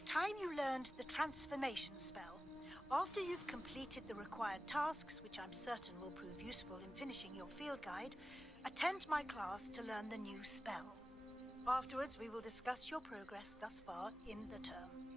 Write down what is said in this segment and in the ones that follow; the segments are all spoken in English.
It's time you learned the transformation spell. After you've completed the required tasks, which I'm certain will prove useful in finishing your field guide, attend my class to learn the new spell. Afterwards, we will discuss your progress thus far in the term.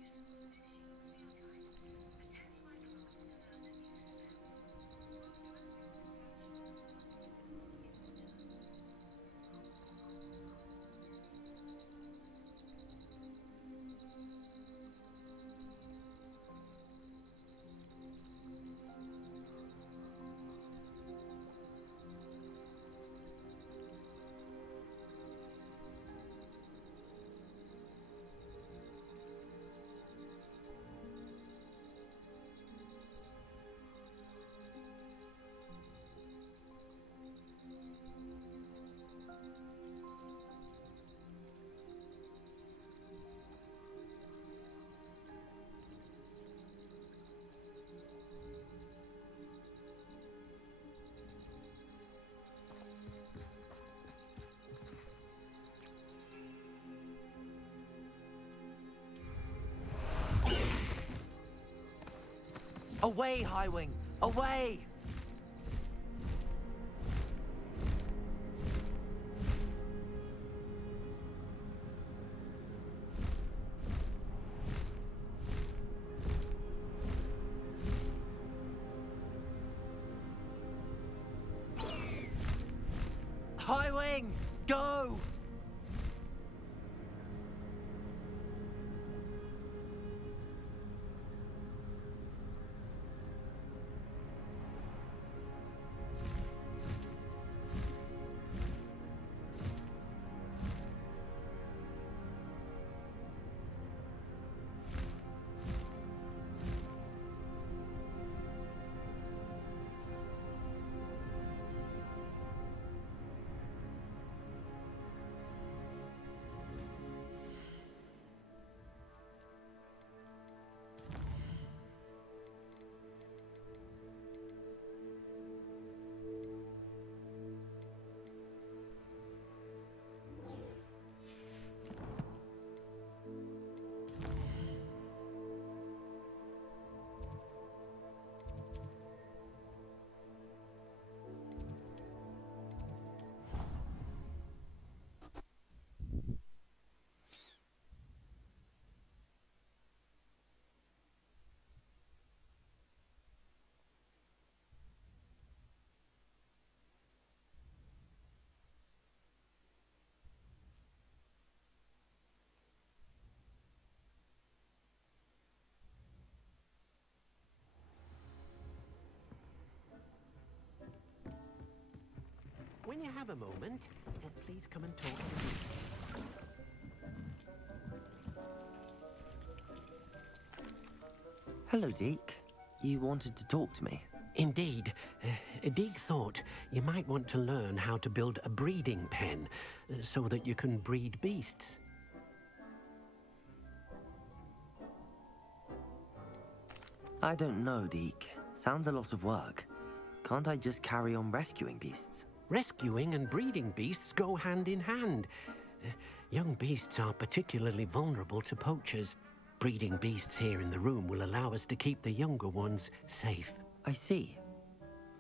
Away, Highwing! Away! Highwing! Go! When you have a moment, please come and talk to me. Hello, Deke. You wanted to talk to me? Indeed. Deek thought you might want to learn how to build a breeding pen so that you can breed beasts. I don't know, Deke. Sounds a lot of work. Can't I just carry on rescuing beasts? Rescuing and breeding beasts go hand in hand. Young beasts are particularly vulnerable to poachers. Breeding beasts here in the room will allow us to keep the younger ones safe. I see.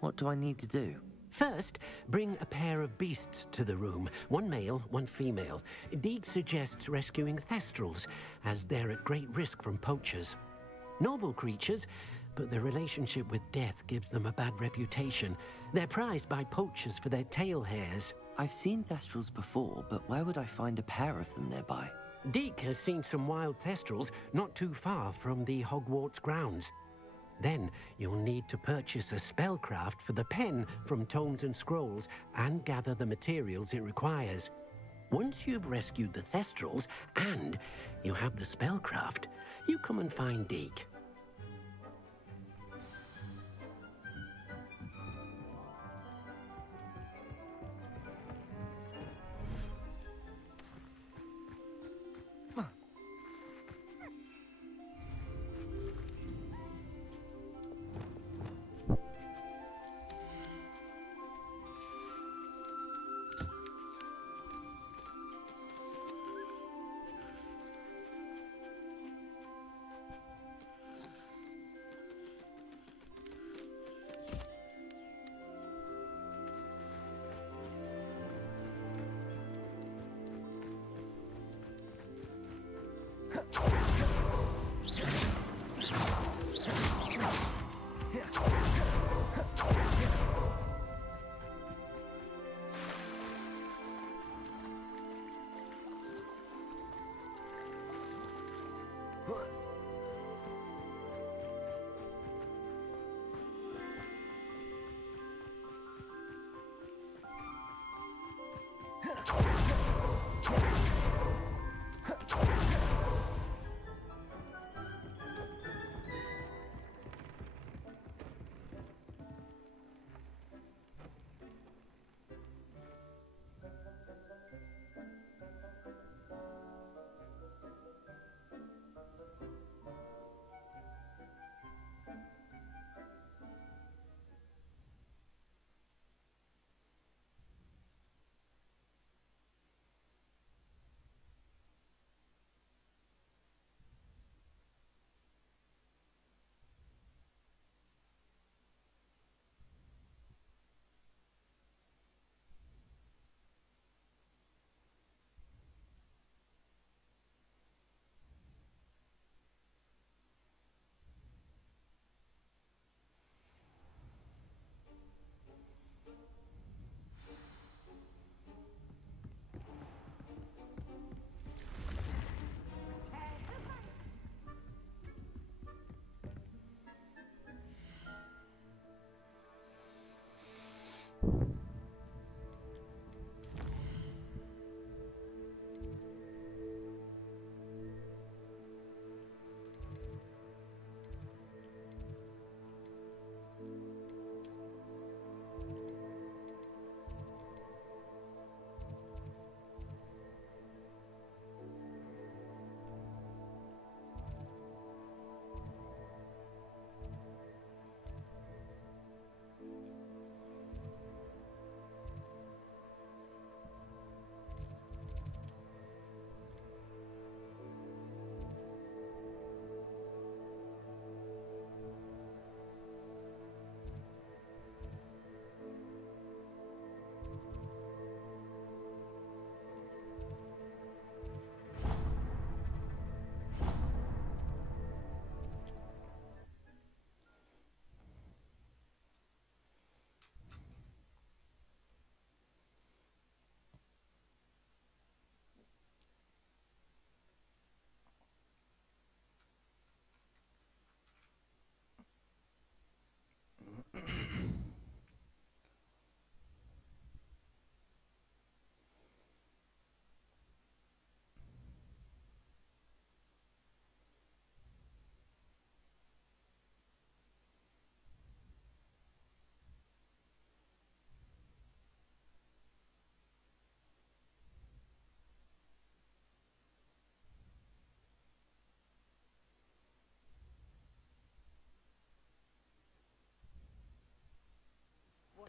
What do I need to do? First, bring a pair of beasts to the room. One male, one female. Deek suggests rescuing thestrals, as they're at great risk from poachers. Noble creatures, but their relationship with death gives them a bad reputation. They're prized by poachers for their tail hairs. I've seen thestrals before, but where would I find a pair of them nearby? Deek has seen some wild thestrals not too far from the Hogwarts grounds. Then you'll need to purchase a spellcraft for the pen from Tomes and Scrolls and gather the materials it requires. Once you've rescued the thestrals and you have the spellcraft, you come and find Deek.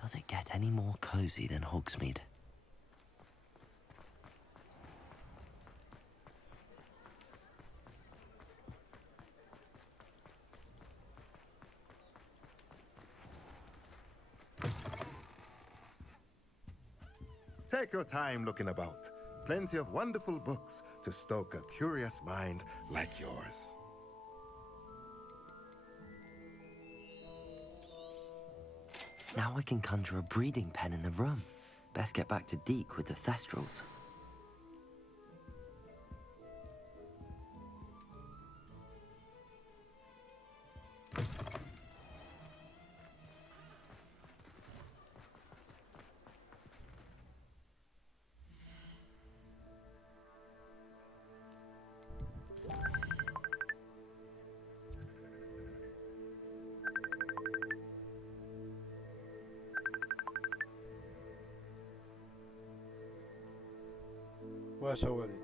Does it get any more cozy than Hogsmeade? Take your time looking about. Plenty of wonderful books to stoke a curious mind like yours. Now I can conjure a breeding pen in the room. Best get back to Deke with the Thestrals. واش هوالي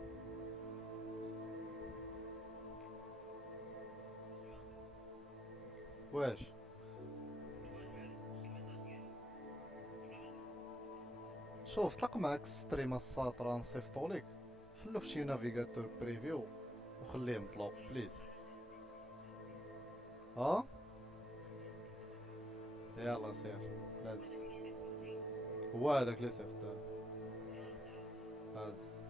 واش شوف طلق معاك الستريم الساطرة نصيفطولك حلو في شي نافيغاتور بريفيو وخليه مطلوب بليز ها يلا سير لاز هو هذاك اللي صيفط هاز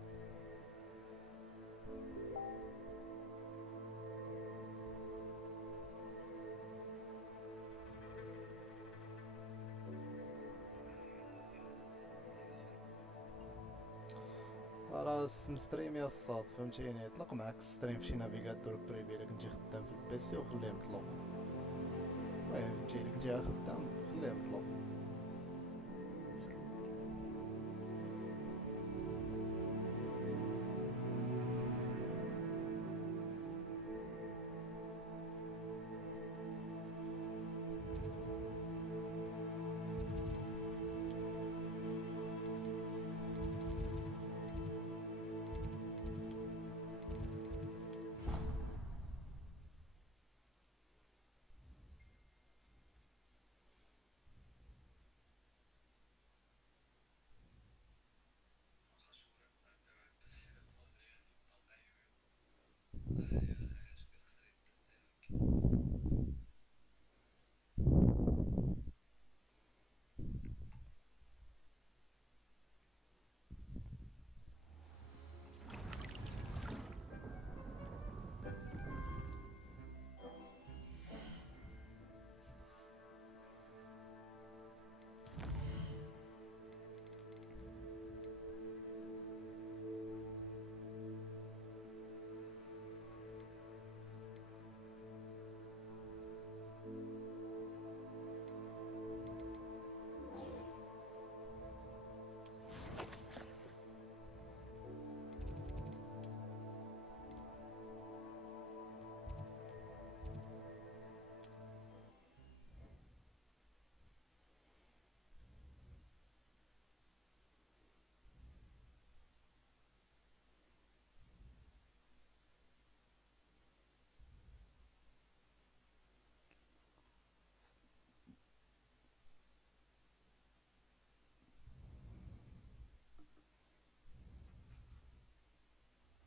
راه مستريم يا الصاد فهمتيني يطلق معاك الستريم فشي نافيغاتور بريفي الا كنتي خدام في البيسي وخليه مطلوب المهم فهمتيني كنتي خدام خليه مطلوب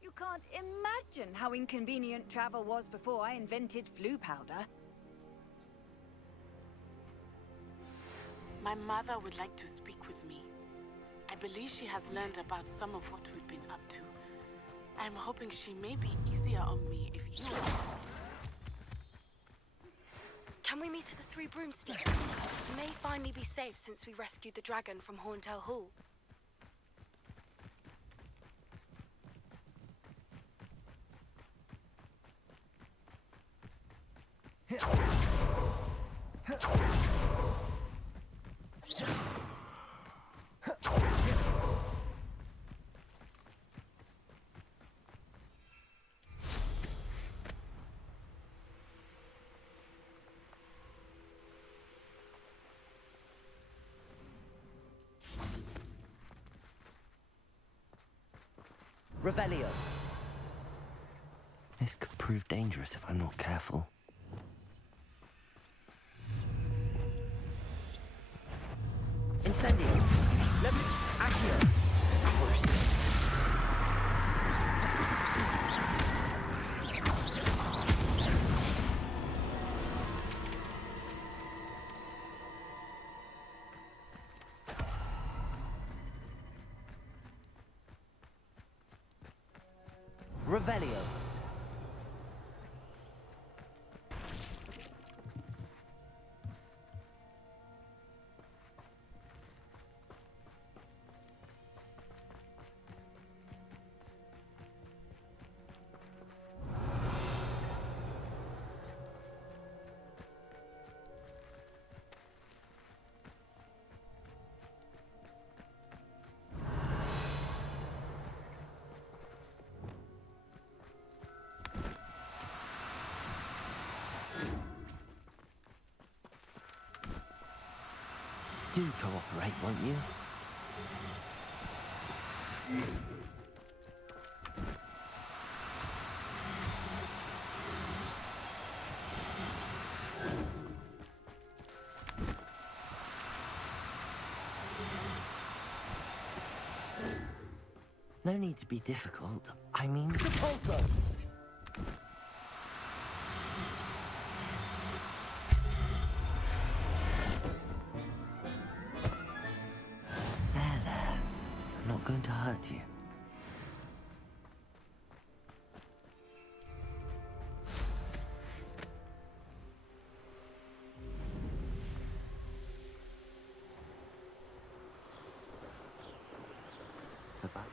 You can't imagine how inconvenient travel was before I invented flu powder. My mother would like to speak with me. I believe she has learned about some of what we've been up to. I'm hoping she may be easier on me if you... Can we meet at the Three Broomsticks? We may finally be safe since we rescued the dragon from Horntail Hall. Revelio. This could prove dangerous if I'm not careful. Incendio. Accio. Crucio. Revelio. Do cooperate, won't you? No need to be difficult. I mean... Repulsor! There. I'm not going to hurt you. About...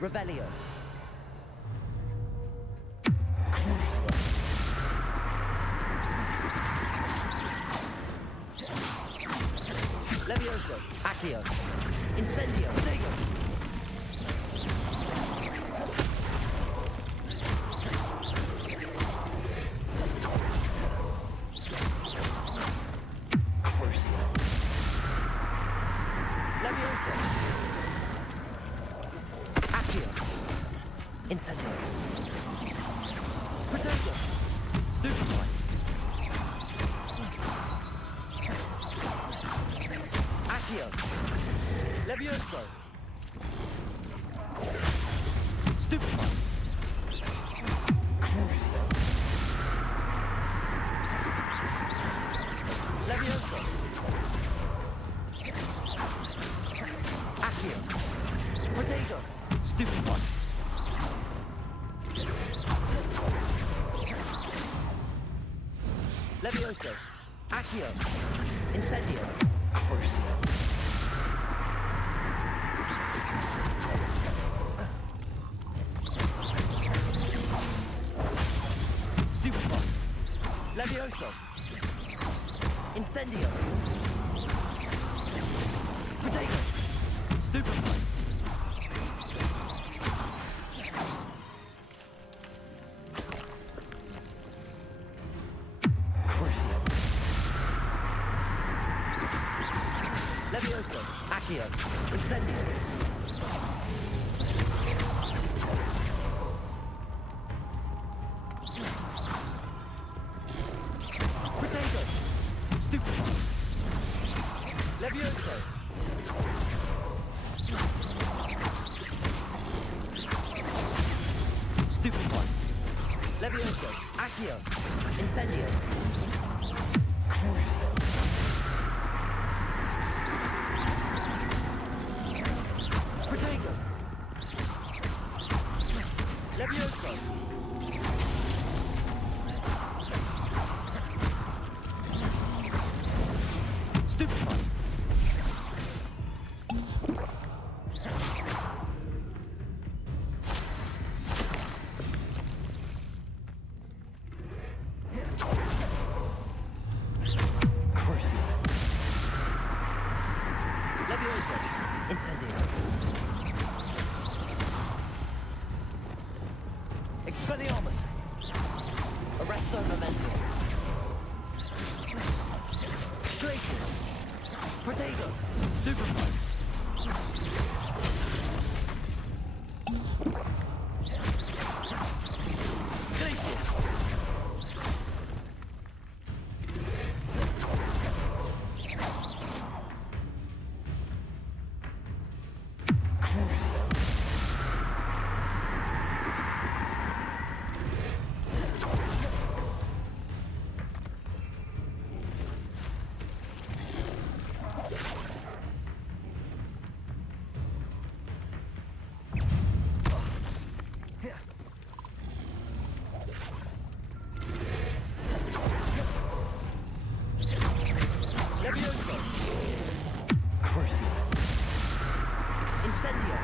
Revelio. Crucio. Levioso. Accio. Incendio. Protego. Crucio. Levioso. Incendio. Protego. Stupefy. Accio. Levioso. Stupefy. Crucio. Levioso. Accio. Protego. Stupefy. Levioso. Accio. Incendio. Crucio. Stupefy. Levioso. Incendio. Protego. Stupefy. Levioso. Accio. Incendio. Protego. Stupefy. Levioso. Stupefy. Levioso. Accio. Incendio. Crucio. Protego. Levioso. Levioso! Incendio! Expelliarmus! Arresto Memento! Glacius! Protego! Stupefy! Glacius! Crucio! Levioso! Crucio! Incendio!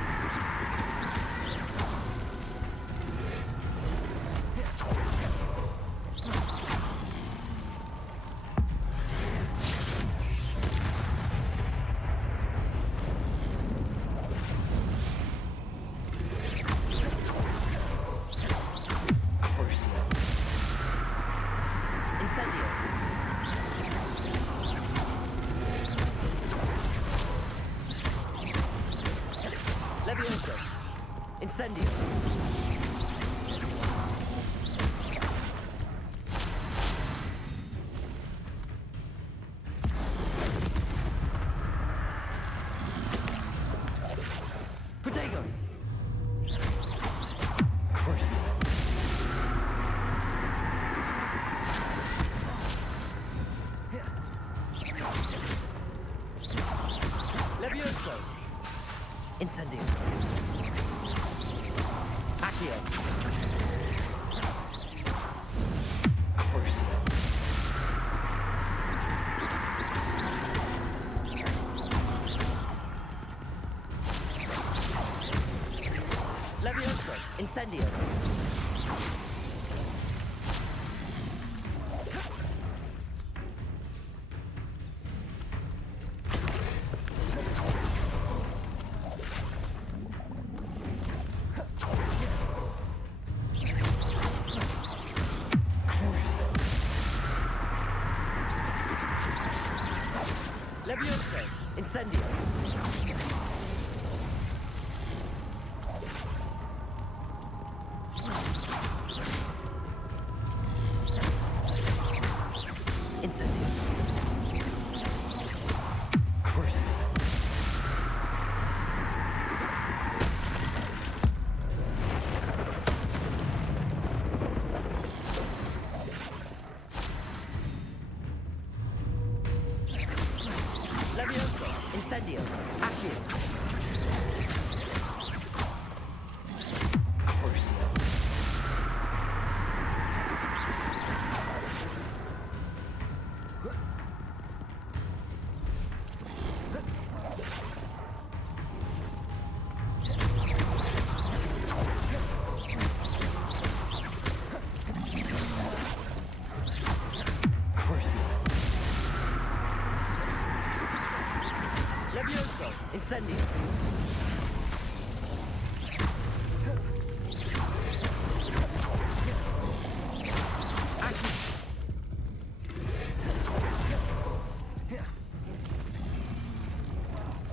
Crucio! Incendio! Levioso! Incendio! Protego! Crucio! Levioso! Incendio! Accio! Crucio! Levioso! Incendio! Crucio! Levioso! Incendio! Incendio! Crucio! Levioso! Incendio! Accio! Crucio! Crucio! Levioso! Incendio! Accio!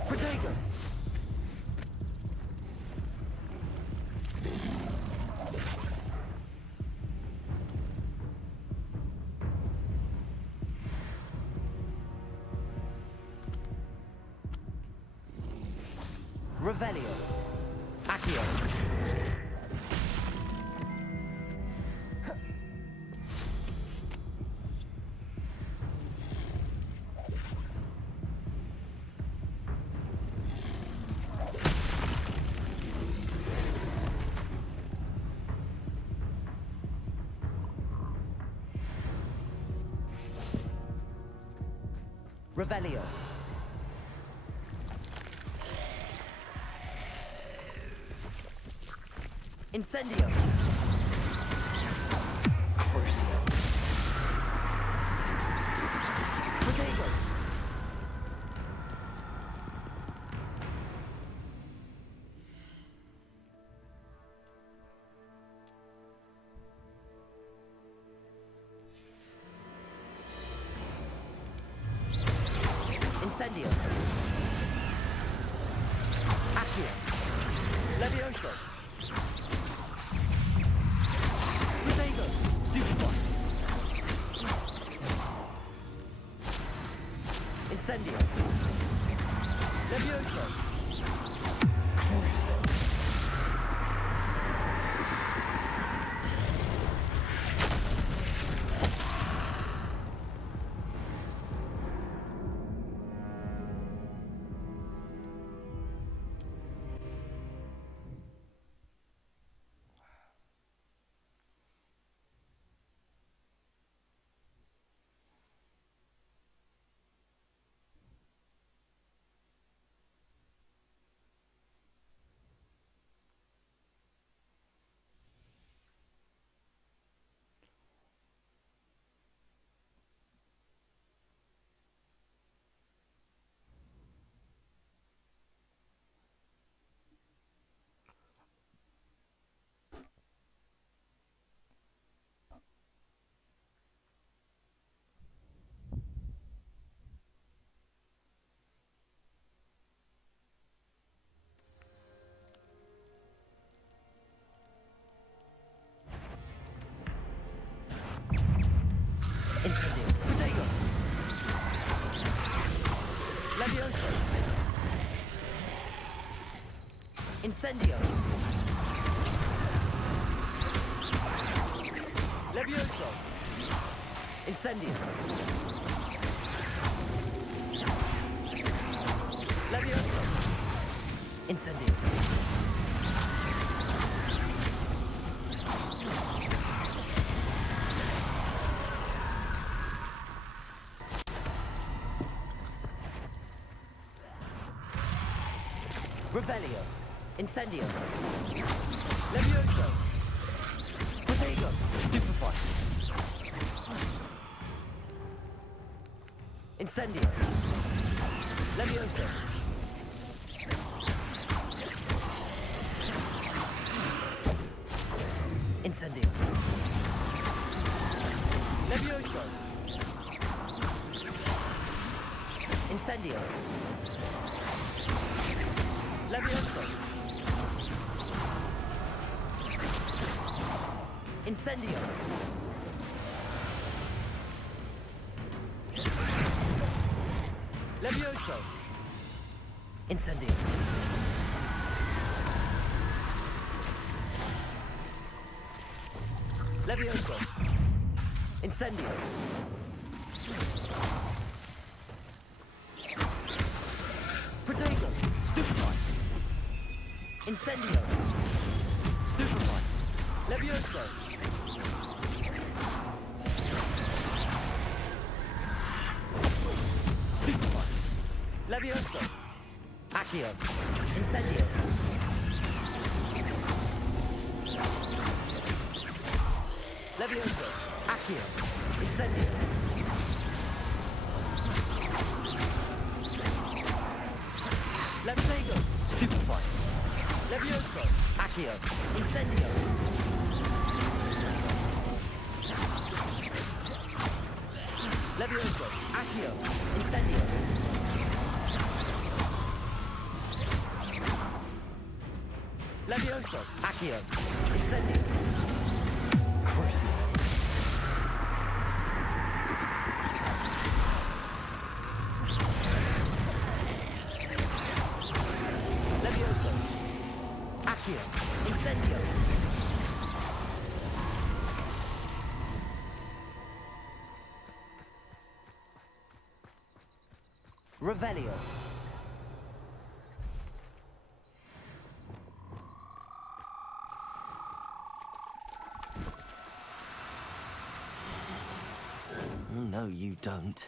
Protego! Revelio! Accio! Revelio! Incendio! Crucio! Protego! Accio. Levioso. Protego. Stupefy. Incendio. Levioso. Crucio. Incendio. Protego. Levioso. Incendio. Levioso. Incendio. Levioso. Incendio. Revelio. Incendio. Levioso. Protego. Stupefy. Incendio. Levioso. Incendio. Levioso. Incendio. Levioso. Incendio. Levioso. Incendio. Levioso. Incendio. Protego. Stupefy. Incendio. Stupefy. Levioso. Stupefy. Levioso. Accio. Incendio. Levioso. Accio. Incendio. Levitego. Stupefy. Levioso. Accio. Incendio. Levioso. Accio. Incendio. Levioso. Accio. Incendio. Crucio. Levioso. Accio. Incendio. Revelio. No, you don't.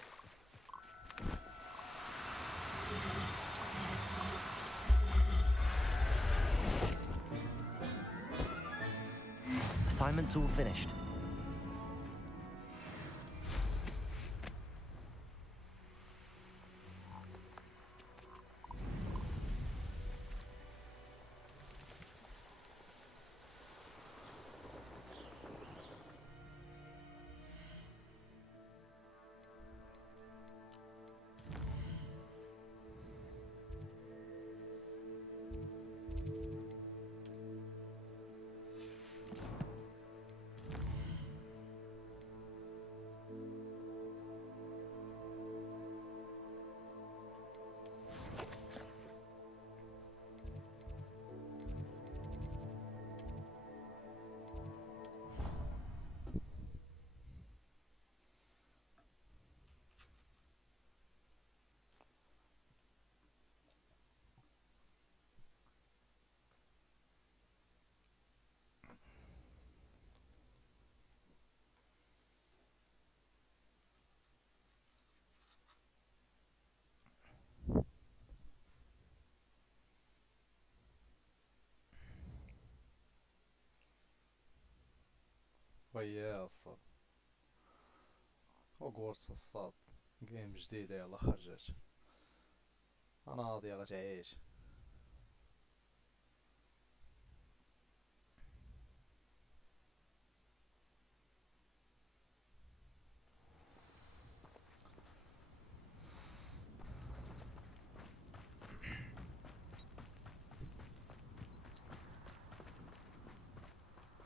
Assignment's all finished. وياه الصاد. هوغورتس الصاد جيم جديدة يلا خرجت. انا غادي غتعيش.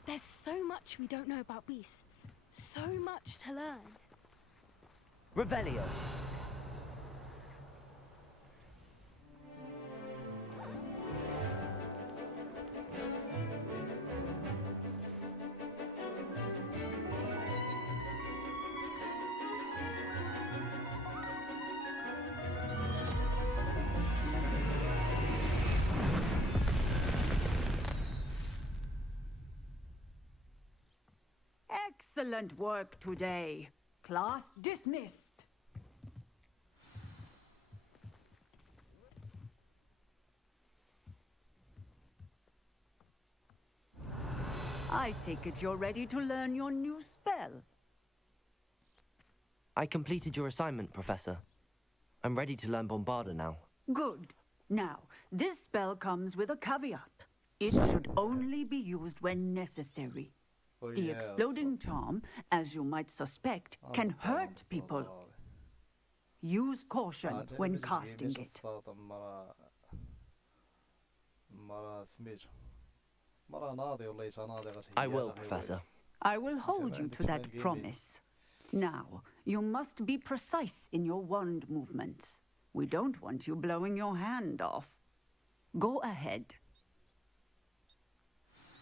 There's so much we don't know about beasts. So much to learn. Revelio. Excellent work today. Class dismissed. I take it you're ready to learn your new spell. I completed your assignment, Professor. I'm ready to learn Bombarda now. Good. Now, this spell comes with a caveat. It should only be used when necessary. The exploding charm, as you might suspect, can hurt people. Use caution when casting it. I will, Professor. I will hold you to that promise. Now, you must be precise in your wand movements. We don't want you blowing your hand off. Go ahead.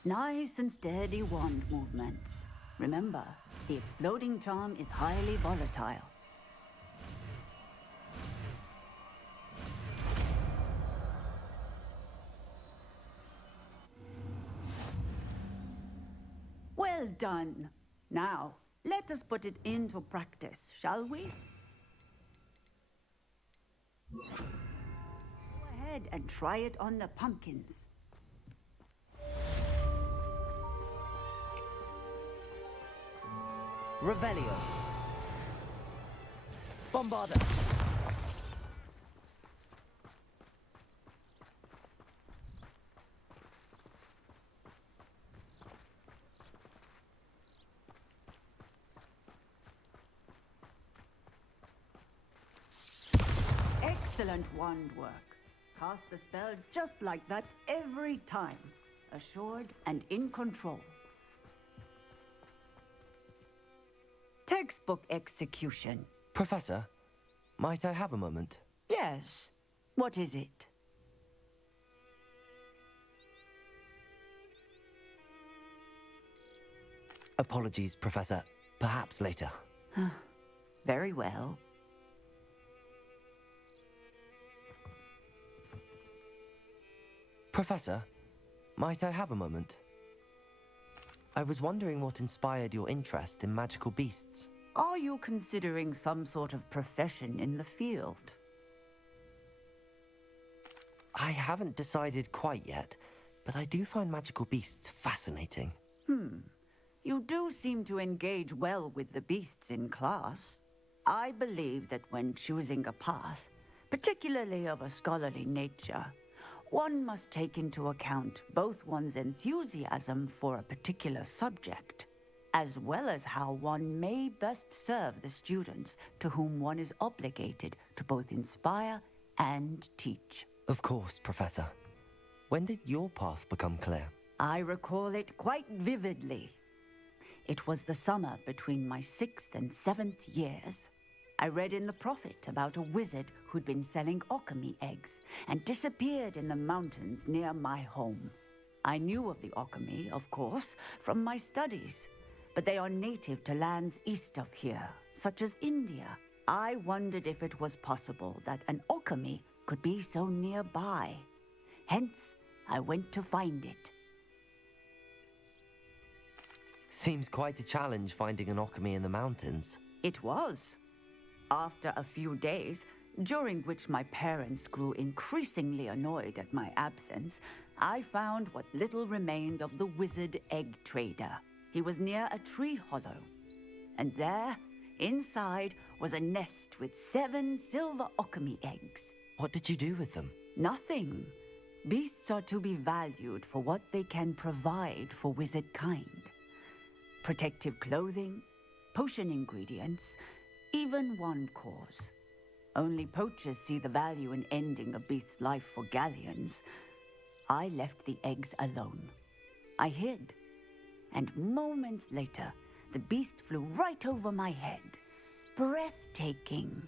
Nice and steady wand movements. Remember, the exploding charm is highly volatile. Well done. Now, let us put it into practice, shall we? Go ahead and try it on the pumpkins. Revelio. Bombarda. Excellent wand work. Cast the spell just like that every time. Assured and in control. Textbook execution. Professor, might I have a moment? Yes. What is it? Apologies, Professor. Perhaps later. Very well. Professor, might I have a moment? I was wondering what inspired your interest in magical beasts. Are you considering some sort of profession in the field? I haven't decided quite yet, but I do find magical beasts fascinating. You do seem to engage well with the beasts in class. I believe that when choosing a path, particularly of a scholarly nature, one must take into account both one's enthusiasm for a particular subject, as well as how one may best serve the students to whom one is obligated to both inspire and teach. Of course, Professor. When did your path become clear? I recall it quite vividly. It was the summer between my 6th and 7th years. I read in the Prophet about a wizard who'd been selling alchemy eggs and disappeared in the mountains near my home. I knew of the alchemy, of course, from my studies, but they are native to lands east of here, such as India. I wondered if it was possible that an alchemy could be so nearby. Hence, I went to find it. Seems quite a challenge finding an alchemy in the mountains. It was. After a few days, during which my parents grew increasingly annoyed at my absence, I found what little remained of the wizard egg trader. He was near a tree hollow, and there, inside, was a nest with 7 silver okami eggs. What did you do with them? Nothing. Beasts are to be valued for what they can provide for wizard kind. Protective clothing, potion ingredients, even wand cores. Only poachers see the value in ending a beast's life for galleons. I left the eggs alone. I hid, and moments later, the beast flew right over my head. Breathtaking.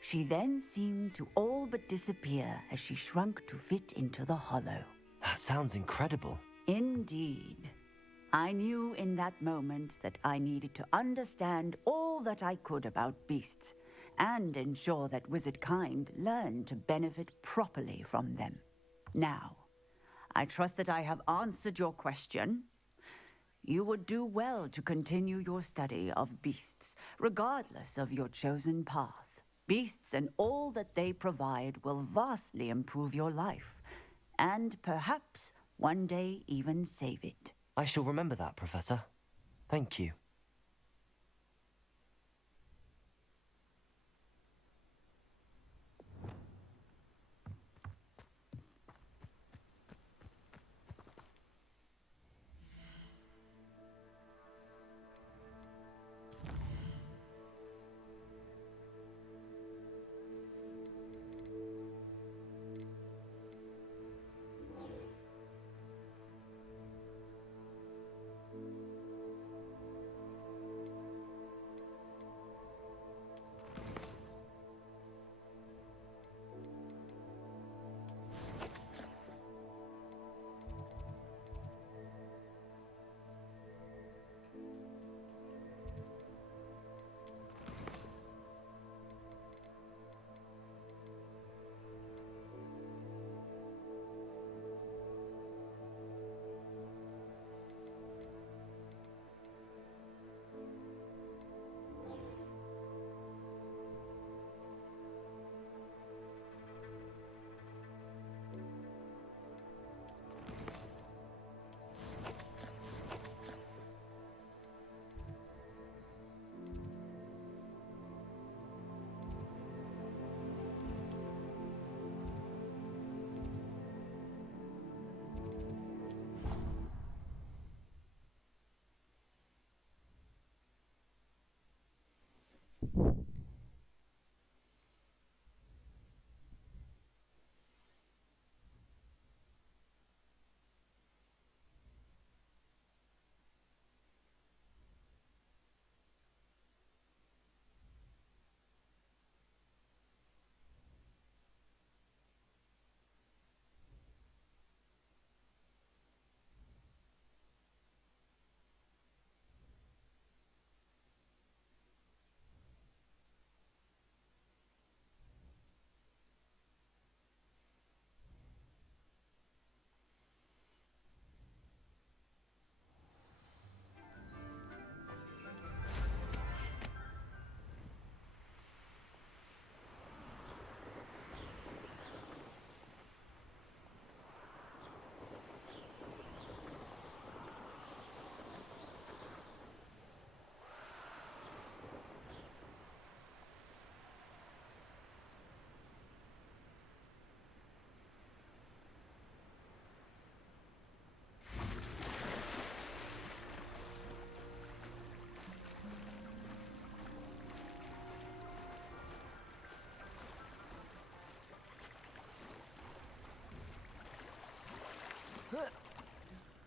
She then seemed to all but disappear as she shrunk to fit into the hollow. That sounds incredible. Indeed. I knew in that moment that I needed to understand all that I could about beasts and ensure that wizard kind learned to benefit properly from them. Now, I trust that I have answered your question. You would do well to continue your study of beasts, regardless of your chosen path. Beasts and all that they provide will vastly improve your life, and perhaps one day even save it. I shall remember that, Professor. Thank you.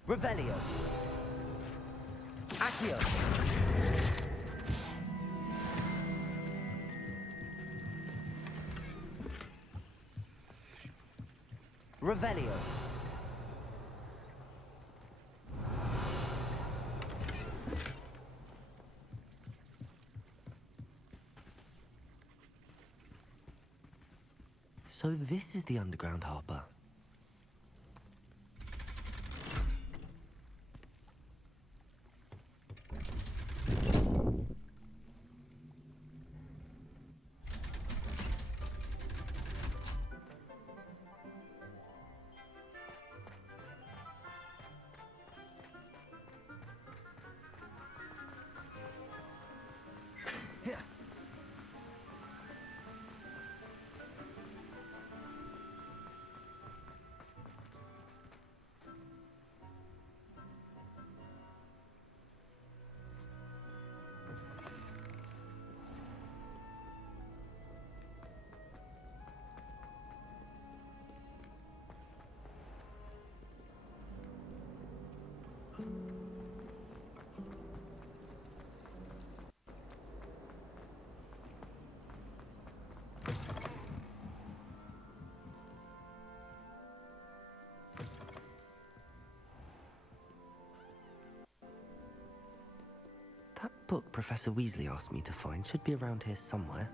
Revelio. Accio. Revelio. So this is the underground harbor. book Professor Weasley asked me to find should be around here somewhere.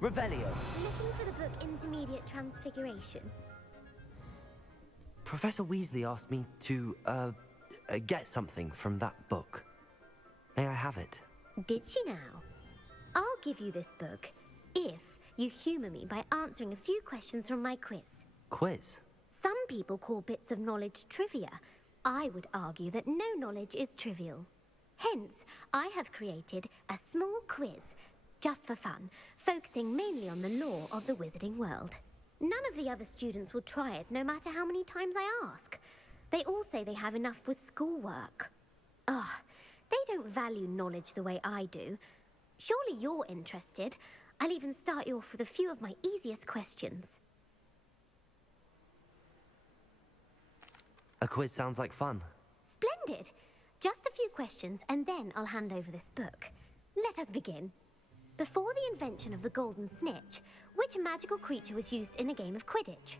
Revelio. Looking for the book Intermediate Transfiguration. Professor Weasley asked me to, get something from that book. May I have it? Did she now? I'll give you this book if you humour me by answering a few questions from my quiz. Quiz? Some people call bits of knowledge trivia. I would argue that no knowledge is trivial. Hence, I have created a small quiz, just for fun, focusing mainly on the lore of the wizarding world. None of the other students will try it, no matter how many times I ask. They all say they have enough with schoolwork. Ugh, they don't value knowledge the way I do. Surely you're interested. I'll even start you off with a few of my easiest questions. A quiz sounds like fun. Splendid! Just a few questions, and then I'll hand over this book. Let us begin. Before the invention of the golden snitch, which magical creature was used in a game of Quidditch?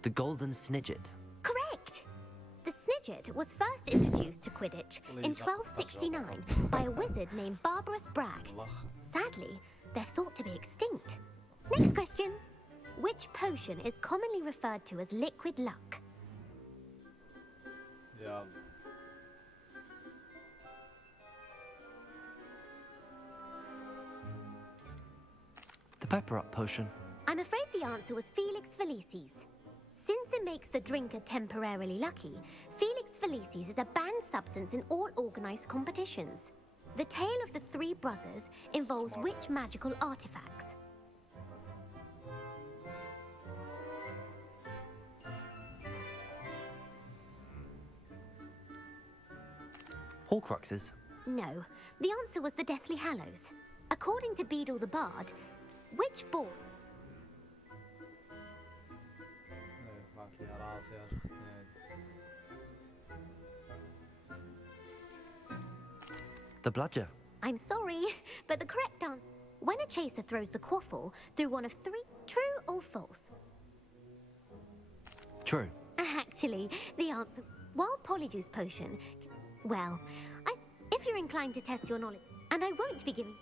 The Golden Snidget. Correct! The Snidget was first introduced to Quidditch in 1269 by a wizard named Barbarous Bragg. Sadly, they're thought to be extinct. Next question. Which potion is commonly referred to as liquid luck? Yeah. The Pepper Up potion. I'm afraid the answer was Felix Felicis. Since it makes the drinker temporarily lucky, Felix Felicis is a banned substance in all organised competitions. The tale of the three brothers involves which magical artifacts? Horcruxes. No, the answer was the Deathly Hallows. According to Beadle the Bard, which ball... بعت لي على راسي على الختان. The Bludger. I'm sorry, but the correct answer... When a chaser throws the quaffle through one of three, true or false? True. Actually, the answer... While Polyjuice Potion... Well, if you're inclined to test your knowledge... And I won't be giving...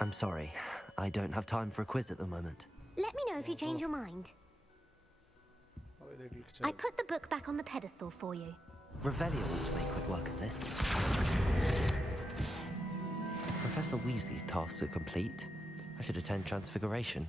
I'm sorry. I don't have time for a quiz at the moment. Let me know if you change your mind. I put the book back on the pedestal for you. Revelio ought to make quick work of this. Professor Weasley's tasks are complete. I should attend Transfiguration.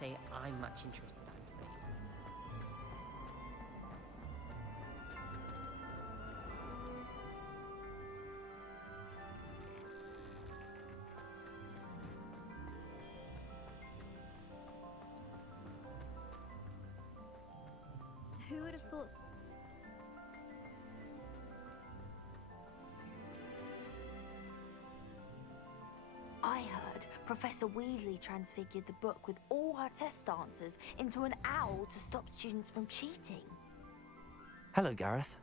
Say I'm much interested in it. Who would have thought... I heard Professor Weasley transfigured the book with all her test answers into an owl to stop students from cheating. Hello, Gareth.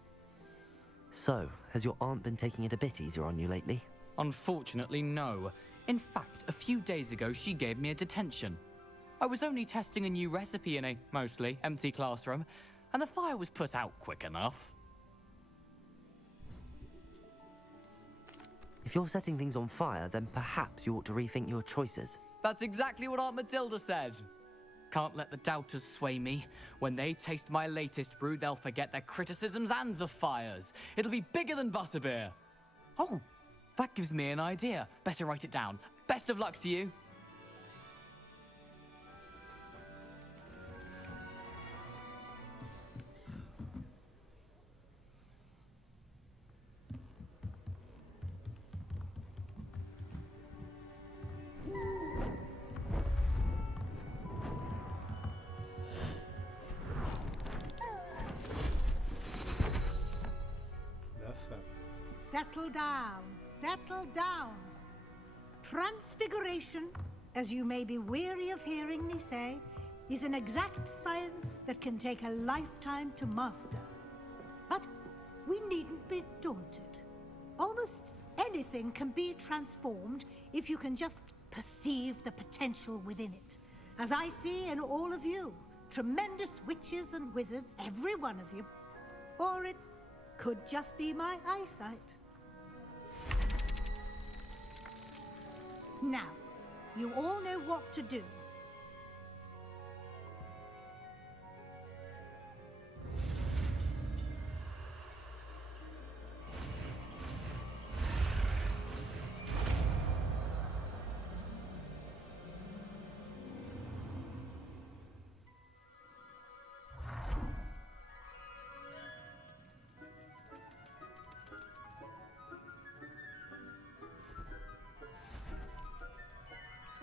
So, has your aunt been taking it a bit easier on you lately? Unfortunately, no. In fact, a few days ago, she gave me a detention. I was only testing a new recipe in a mostly empty classroom, and the fire was put out quick enough. If you're setting things on fire, then perhaps you ought to rethink your choices. That's exactly what Aunt Matilda said. Can't let the doubters sway me. When they taste my latest brew, they'll forget their criticisms and the fires. It'll be bigger than butterbeer. Oh, that gives me an idea. Better write it down. Best of luck to you. Settle down. Settle down. Transfiguration, as you may be weary of hearing me say, is an exact science that can take a lifetime to master. But we needn't be daunted. Almost anything can be transformed if you can just perceive the potential within it. As I see in all of you, tremendous witches and wizards, every one of you. Or it could just be my eyesight. Now, you all know what to do.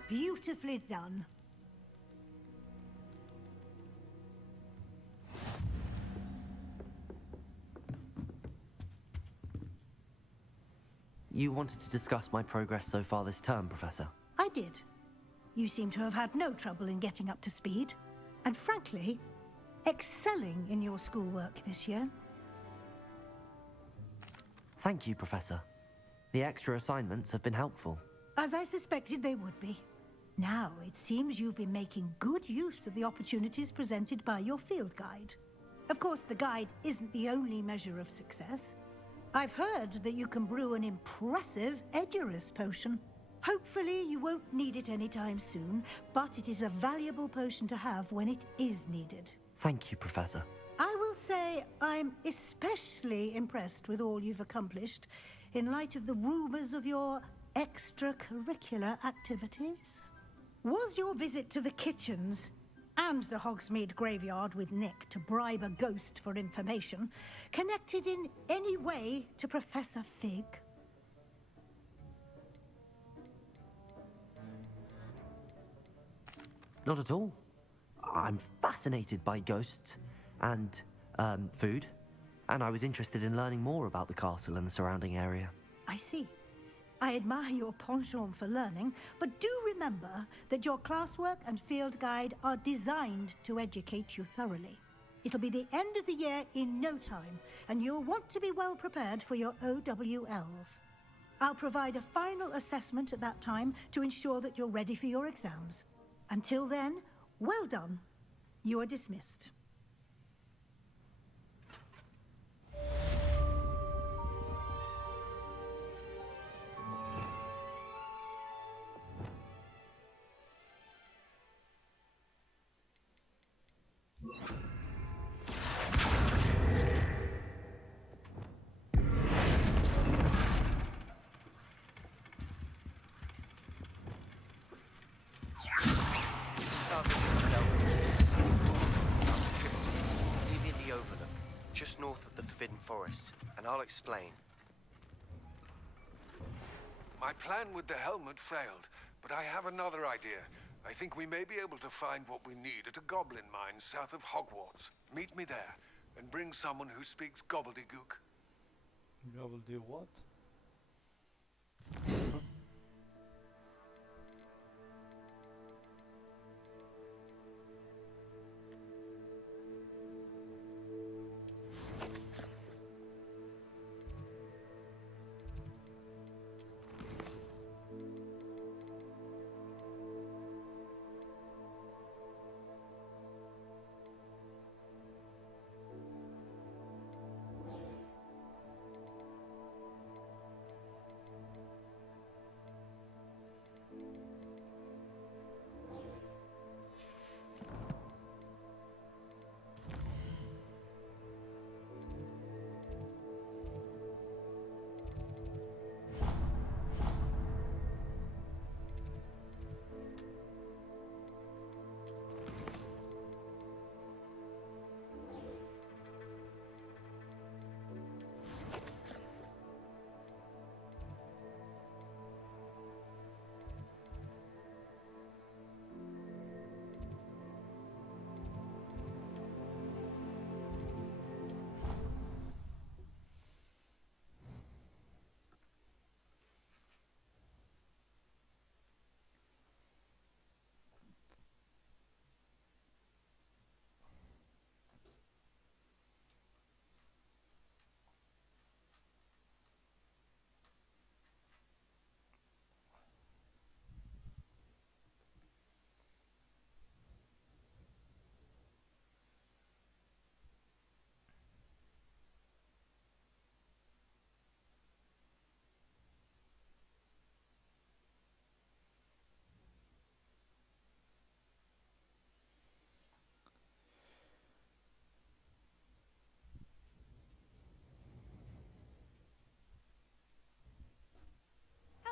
Beautifully done. You wanted to discuss my progress so far this term, Professor? I did. You seem to have had no trouble in getting up to speed, and frankly, excelling in your schoolwork this year. Thank you, Professor. The extra assignments have been helpful. As I suspected they would be. Now, it seems you've been making good use of the opportunities presented by your field guide. Of course, the guide isn't the only measure of success. I've heard that you can brew an impressive Edurus potion. Hopefully, you won't need it anytime soon, but it is a valuable potion to have when it is needed. Thank you, Professor. I will say I'm especially impressed with all you've accomplished in light of the rumors of your extracurricular activities. Was your visit to the kitchens and the Hogsmeade graveyard with Nick to bribe a ghost for information connected in any way to Professor Fig? Not at all. I'm fascinated by ghosts and, food, and I was interested in learning more about the castle and the surrounding area. I see. I admire your penchant for learning, but do remember that your classwork and field guide are designed to educate you thoroughly. It'll be the end of the year in no time, and you'll want to be well prepared for your OWLs. I'll provide a final assessment at that time to ensure that you're ready for your exams. Until then, well done. You are dismissed. Just north of the Forbidden Forest, and I'll explain. My plan with the helmet failed, but I have another idea. I think we may be able to find what we need at a goblin mine south of Hogwarts. Meet me there, and bring someone who speaks gobbledygook. Gobbledygook what?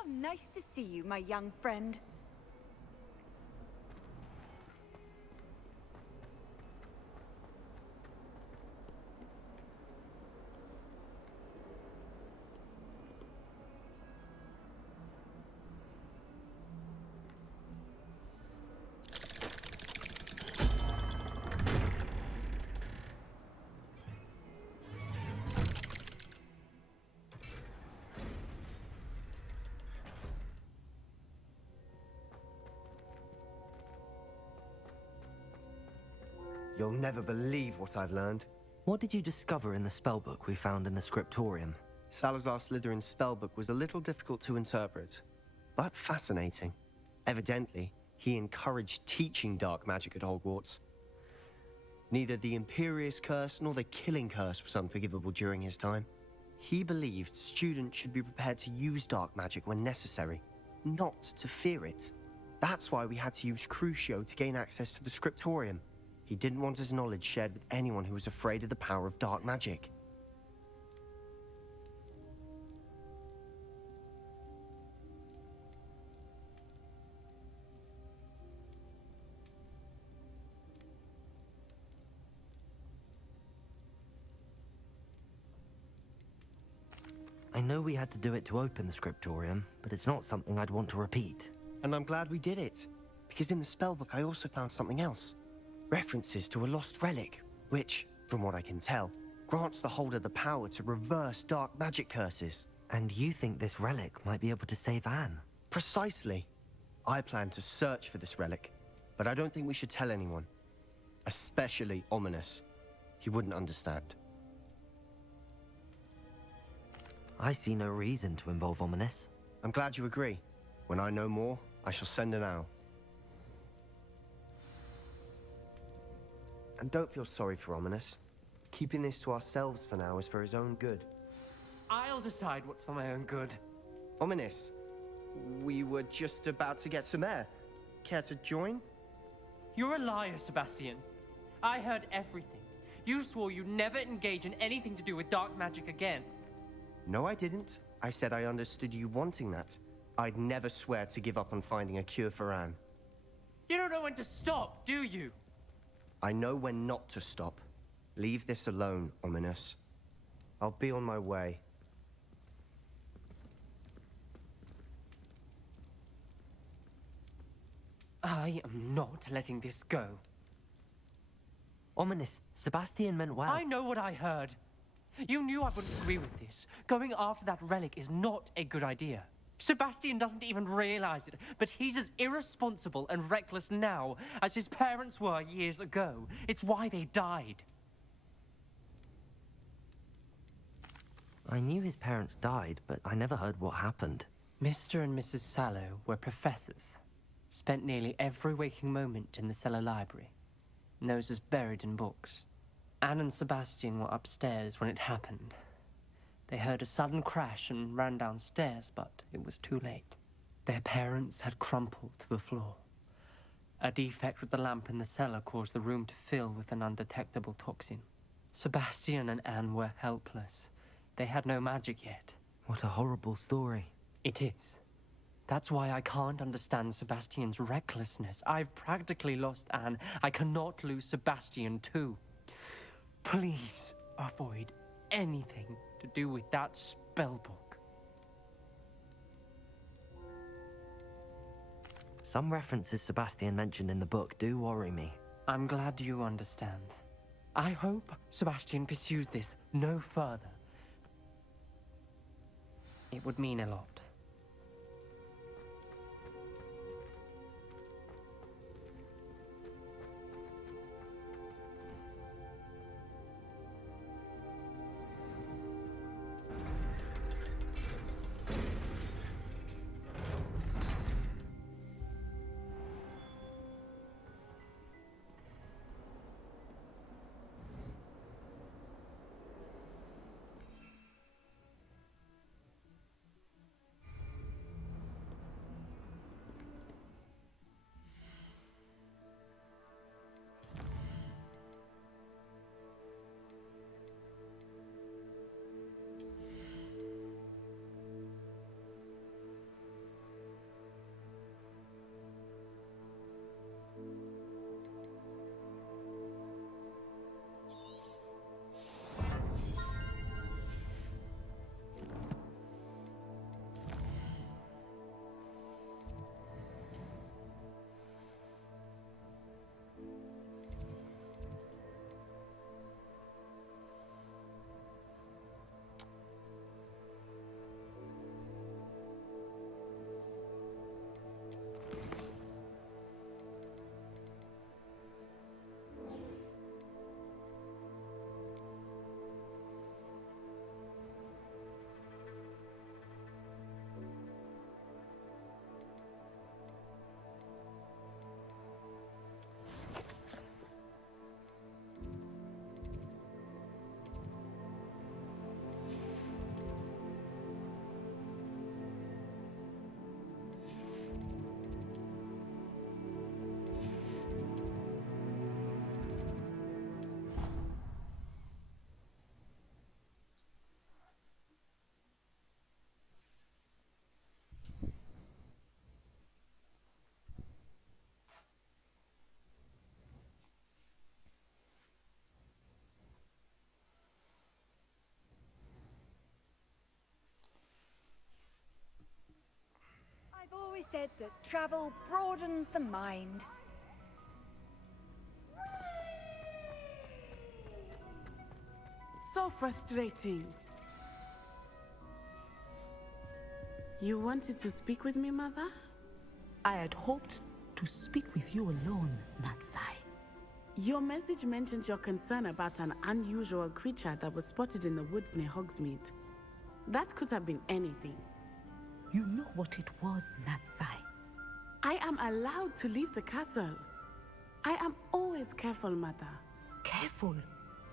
nice to see you, my young friend. You'll never believe what I've learned. What did you discover in the spellbook we found in the scriptorium? Salazar Slytherin's spellbook was a little difficult to interpret, but fascinating. Evidently, he encouraged teaching dark magic at Hogwarts. Neither the Imperious Curse nor the Killing Curse was unforgivable during his time. He believed students should be prepared to use dark magic when necessary, not to fear it. That's why we had to use Crucio to gain access to the scriptorium. He didn't want his knowledge shared with anyone who was afraid of the power of dark magic. I know we had to do it to open the scriptorium, but it's not something I'd want to repeat. And I'm glad we did it, because in the spellbook I also found something else. References to a lost relic, which, from what I can tell, grants the holder the power to reverse dark magic curses. And you think this relic might be able to save Anne? Precisely. I plan to search for this relic, but I don't think we should tell anyone. Especially Ominous. He wouldn't understand. I see no reason to involve Ominous. I'm glad you agree. When I know more, I shall send an owl. And don't feel sorry for Ominous. Keeping this to ourselves for now is for his own good. I'll decide what's for my own good. Ominous, we were just about to get some air. Care to join? You're a liar, Sebastian. I heard everything. You swore you'd never engage in anything to do with dark magic again. No, I didn't. I said I understood you wanting that. I'd never swear to give up on finding a cure for Anne. You don't know when to stop, do you? I know when not to stop. Leave this alone, Ominous. I'll be on my way. I am not letting this go. Ominous, Sebastian meant well. I know what I heard. You knew I wouldn't agree with this. Going after that relic is not a good idea. Sebastian doesn't even realize it, but he's as irresponsible and reckless now as his parents were years ago. It's why they died. I knew his parents died, but I never heard what happened. Mr. and Mrs. Sallow were professors. Spent nearly every waking moment in the cellar library. Noses buried in books. Anne and Sebastian were upstairs when it happened. They heard a sudden crash and ran downstairs, but it was too late. Their parents had crumpled to the floor. A defect with the lamp in the cellar caused the room to fill with an undetectable toxin. Sebastian and Anne were helpless. They had no magic yet. What a horrible story. It is. That's why I can't understand Sebastian's recklessness. I've practically lost Anne. I cannot lose Sebastian too. Please avoid anything to do with that spellbook. Some references Sebastian mentioned in the book do worry me. I'm glad you understand. I hope Sebastian pursues this no further. It would mean a lot. said that travel broadens the mind. So frustrating. You wanted to speak with me, Mother? I had hoped to speak with you alone, Natsai. Your message mentioned your concern about an unusual creature that was spotted in the woods near Hogsmeade. That could have been anything. You know what it was, Natsai. I am allowed to leave the castle. I am always careful, Mother. Careful?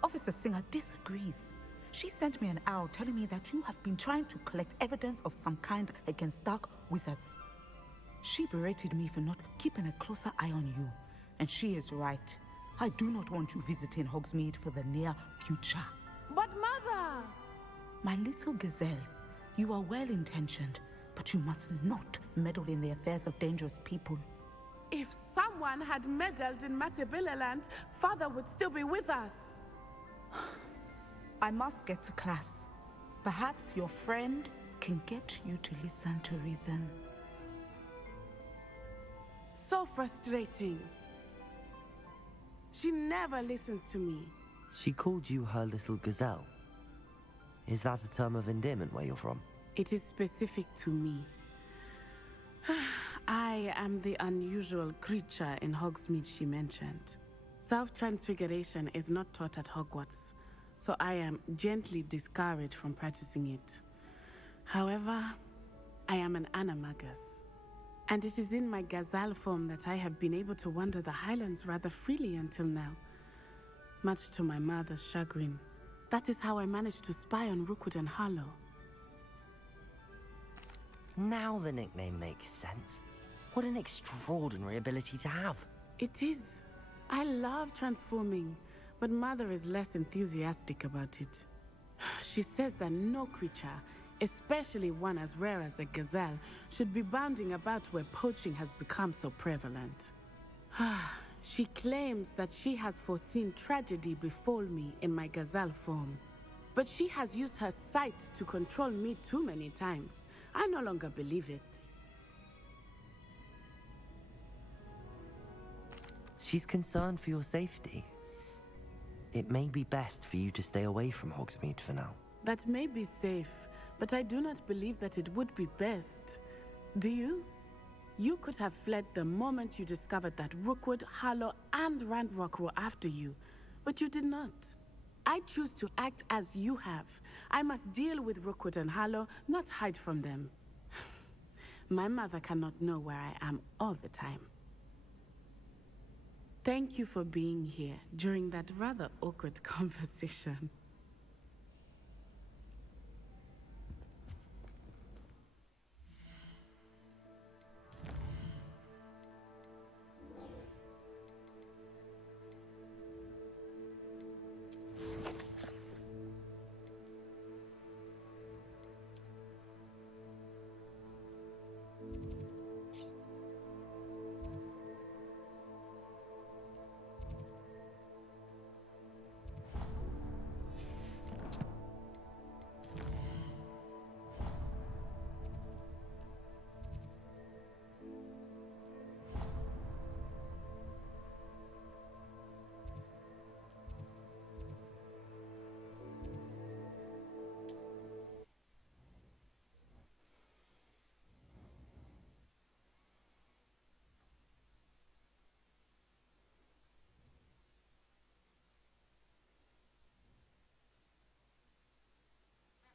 Officer Singer disagrees. She sent me an owl telling me that you have been trying to collect evidence of some kind against dark wizards. She berated me for not keeping a closer eye on you, and she is right. I do not want you visiting Hogsmeade for the near future. But Mother! My little gazelle, you are well-intentioned, but you must not meddle in the affairs of dangerous people. If someone had meddled in Matabeleland, Father would still be with us. I must get to class. Perhaps your friend can get you to listen to reason. So frustrating. She never listens to me. She called you her little gazelle. Is that a term of endearment where you're from? It is specific to me. I am the unusual creature in Hogsmeade she mentioned. Self-transfiguration is not taught at Hogwarts, so I am gently discouraged from practicing it. However, I am an animagus, and it is in my gazelle form that I have been able to wander the Highlands rather freely until now. Much to my mother's chagrin. That is how I managed to spy on Rookwood and Harlow. Now the nickname makes sense. What an extraordinary ability to have. It is. I love transforming, but Mother is less enthusiastic about it. She says that no creature, especially one as rare as a gazelle, should be bounding about where poaching has become so prevalent. She claims that she has foreseen tragedy befall me in my gazelle form. But she has used her sight to control me too many times. I no longer believe it. She's concerned for your safety. It may be best for you to stay away from Hogsmeade for now. That may be safe, but I do not believe that it would be best. Do you? You could have fled the moment you discovered that Rookwood, Harlow, and Randrock were after you, but you did not. I choose to act as you have. I must deal with Rookwood and Harlow, not hide from them. My mother cannot know where I am all the time. Thank you for being here during that rather awkward conversation.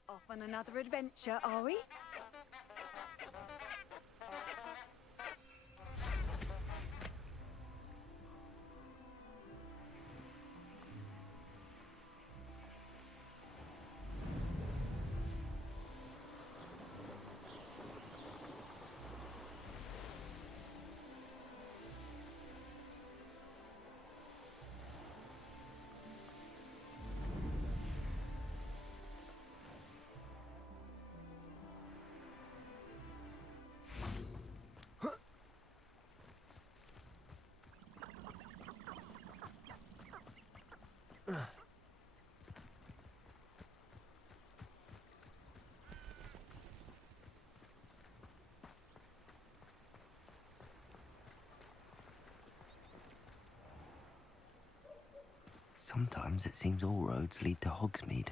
Off on another adventure, are we? Sometimes it seems all roads lead to Hogsmeade.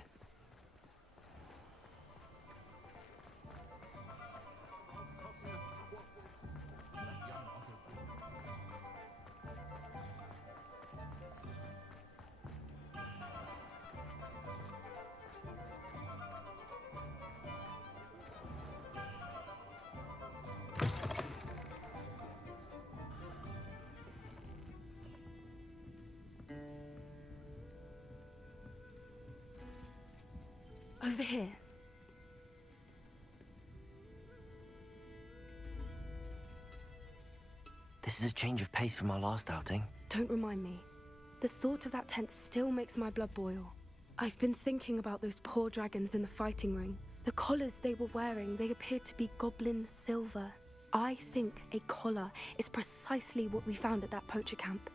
Over here. This is a change of pace from our last outing. Don't remind me. The thought of that tent still makes my blood boil. I've been thinking about those poor dragons in the fighting ring. The collars they were wearing, they appeared to be goblin silver. I think a collar is precisely what we found at that poacher camp.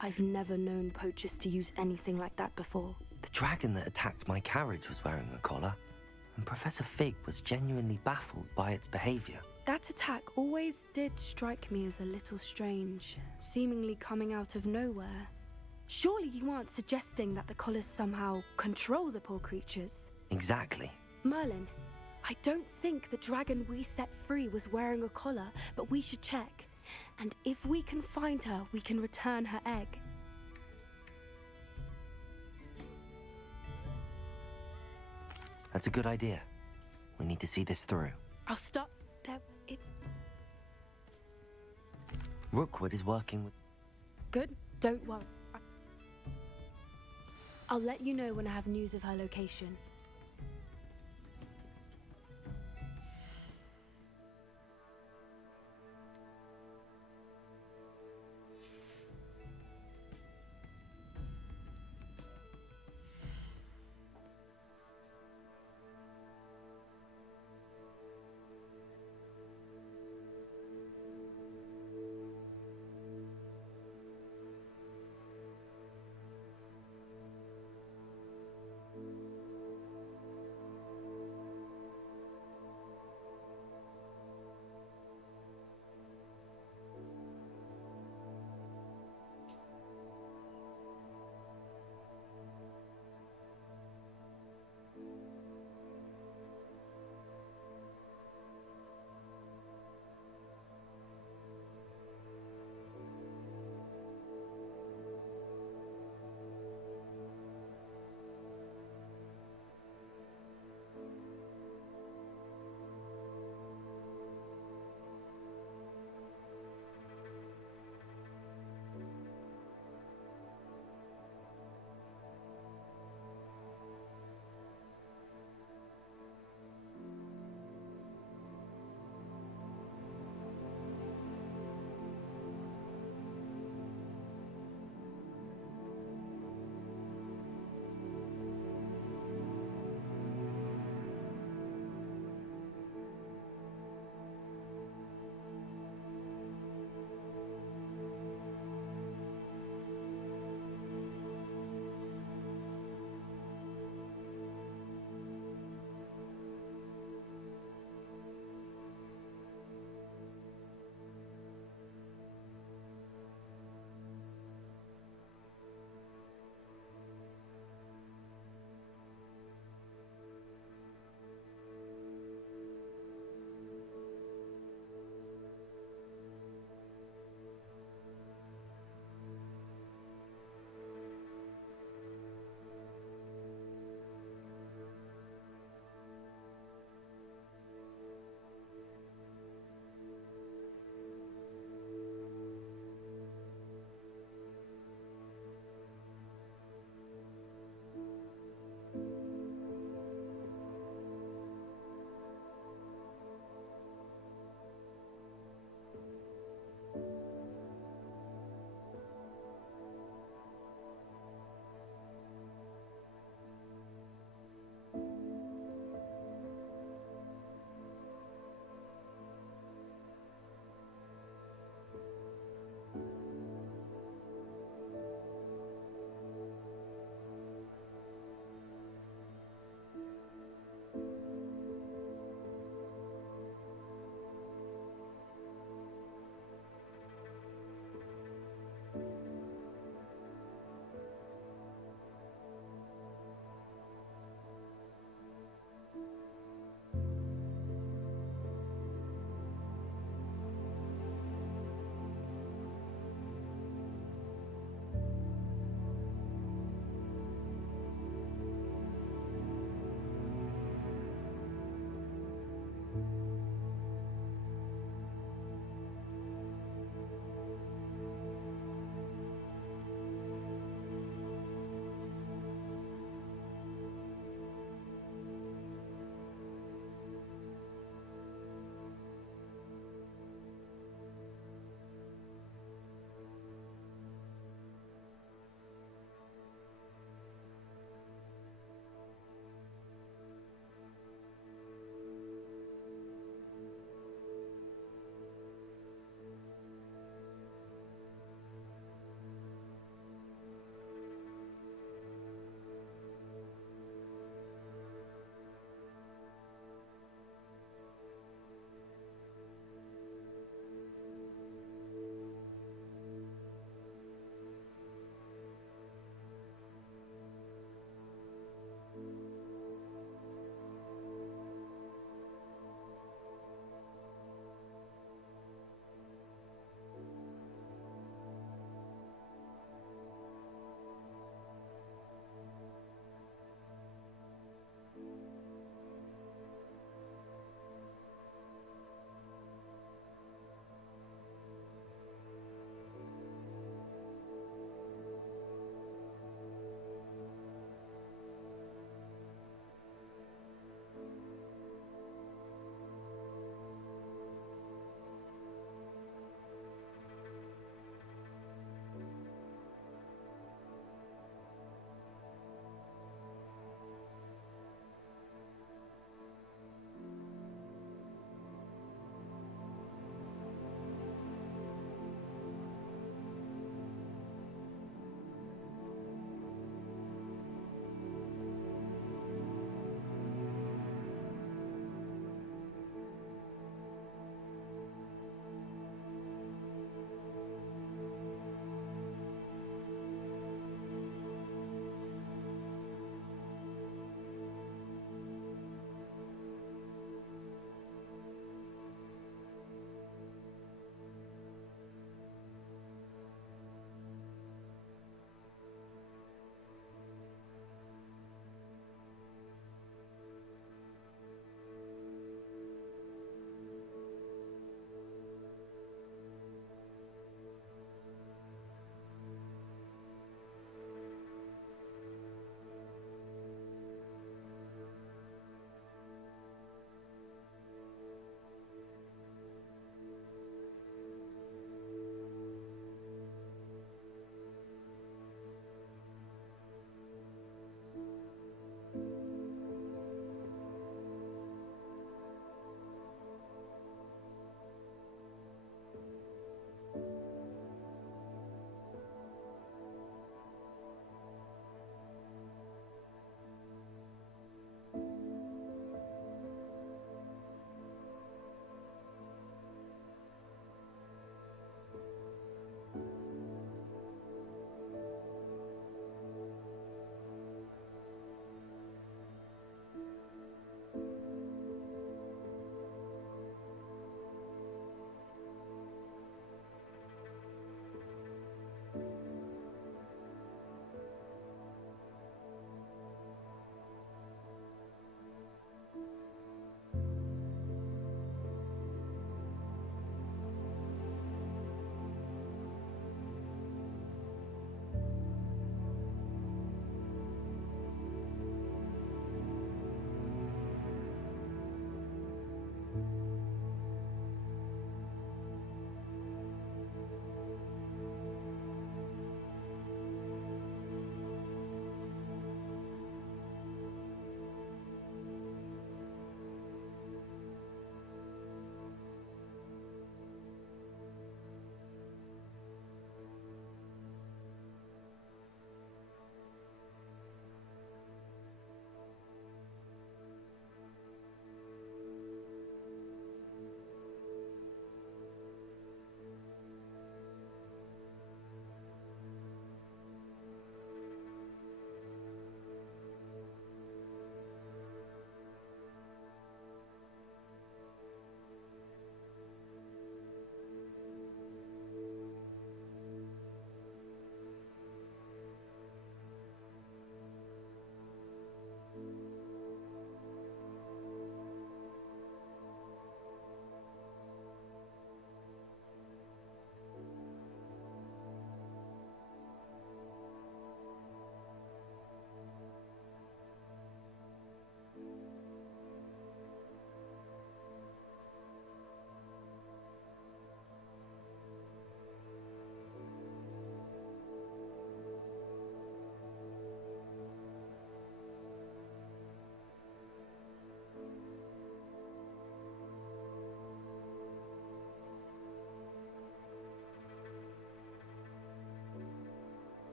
I've never known poachers to use anything like that before. The dragon that attacked my carriage was wearing a collar, and Professor Fig was genuinely baffled by its behavior. That attack always did strike me as a little strange, seemingly coming out of nowhere. Surely you aren't suggesting that the collars somehow control the poor creatures? Exactly. Merlin, I don't think the dragon we set free was wearing a collar, but we should check. And if we can find her, we can return her egg. That's a good idea. We need to see this through. I'll stop there. It's Rookwood is working with... good. Don't worry. I'll let you know when I have news of her location.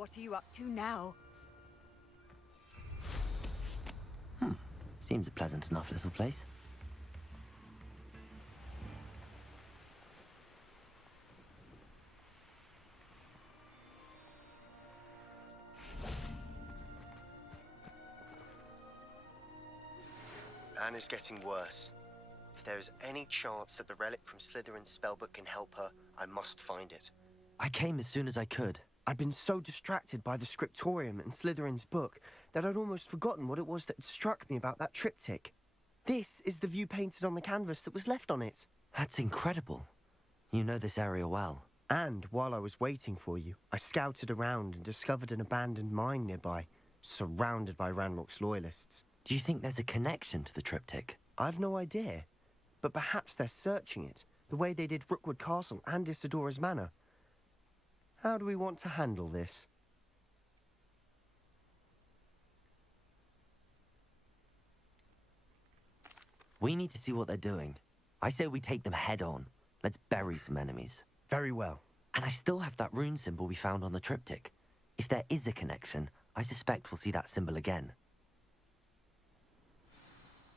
what are you up to now? Seems a pleasant enough little place. Anne is getting worse. If there is any chance that the relic from Slytherin's spellbook can help her, I must find it. I came as soon as I could. I'd been so distracted by the scriptorium and Slytherin's book that I'd almost forgotten what it was that struck me about that triptych. This is the view painted on the canvas that was left on it. That's incredible. You know this area well. And while I was waiting for you, I scouted around and discovered an abandoned mine nearby, surrounded by Ranrock's loyalists. Do you think there's a connection to the triptych? I've no idea, but perhaps they're searching it, the way they did Rookwood Castle and Isidora's Manor. How do we want to handle this? We need to see what they're doing. I say we take them head on. Let's bury some enemies. Very well. And I still have that rune symbol we found on the triptych. If there is a connection, I suspect we'll see that symbol again.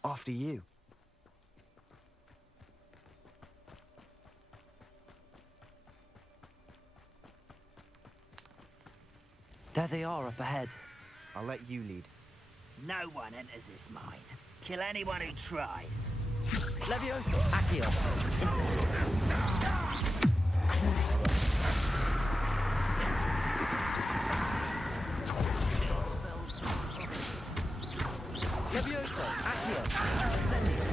After you. There they are up ahead. I'll let you lead. No one enters this mine. Kill anyone who tries. Levioso, Accio, Incendio. Crucio. Levioso, Accio, Incendio.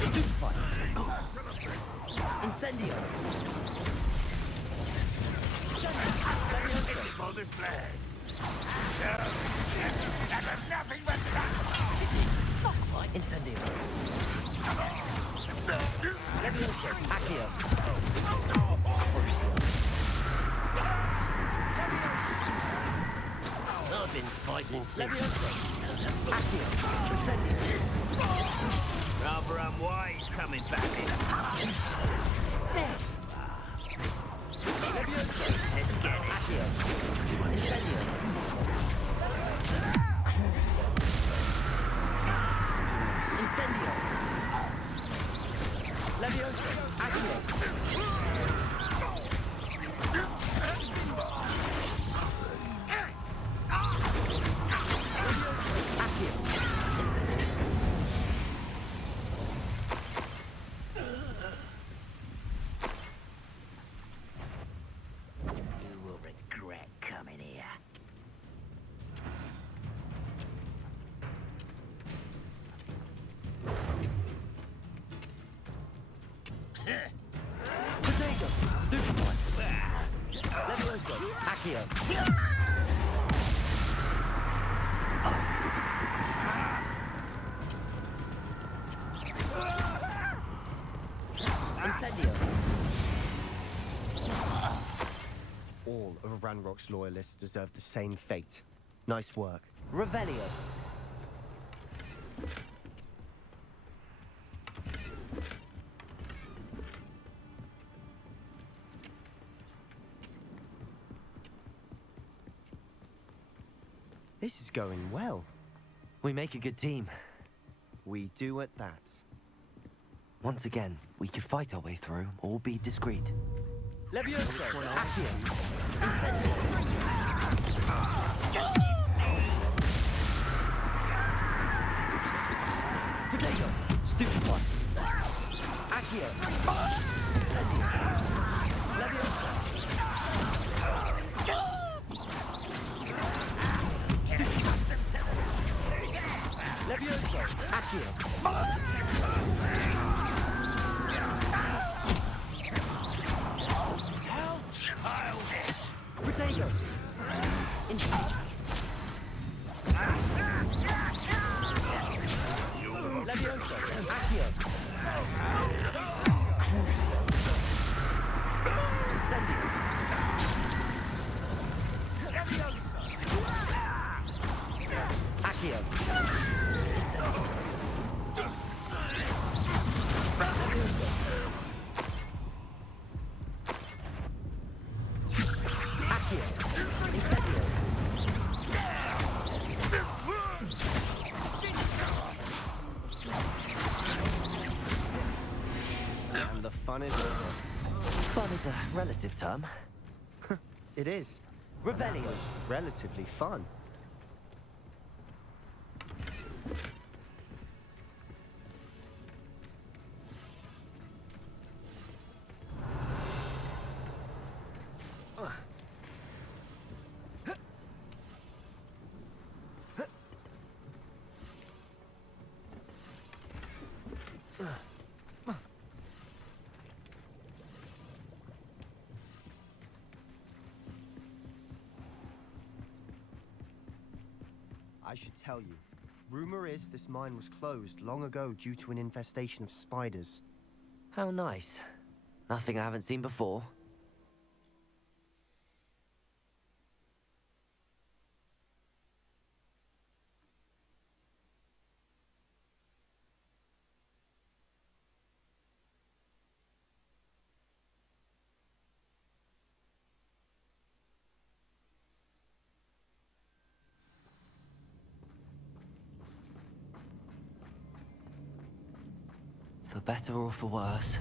Stupefy. Incendio. Beautiful display. Nothing but Incendio. Levioso, Accio. Crucio. I've been fighting since. Levioso, Accio. Incendio. Rather unwise coming back in. Levioso, Let's get it. Accio. Incendio. Crucio. Incendio. Levioso, Accio. Accio. Incendio. You will regret coming here. Potato. Stupefy. Levioso, Accio. Incendio. All of Ranrock's loyalists deserve the same fate. Nice work. Revelio. This is going well. We make a good team. We do at that. Once again, we could fight our way through or be discreet. Levioso, Accio, Incendio. Potato, Stupefy. Accio, Incendio. Levioso. Stupefy. Levioso, Accio. How childish! Potato. Levioso, Accio. Crucio. And the fun is over. Fun is a relative term. It is. Revelio. That was relatively fun. I should tell you. Rumor is this mine was closed long ago due to an infestation of spiders. How nice. Nothing I haven't seen before. For better or for worse.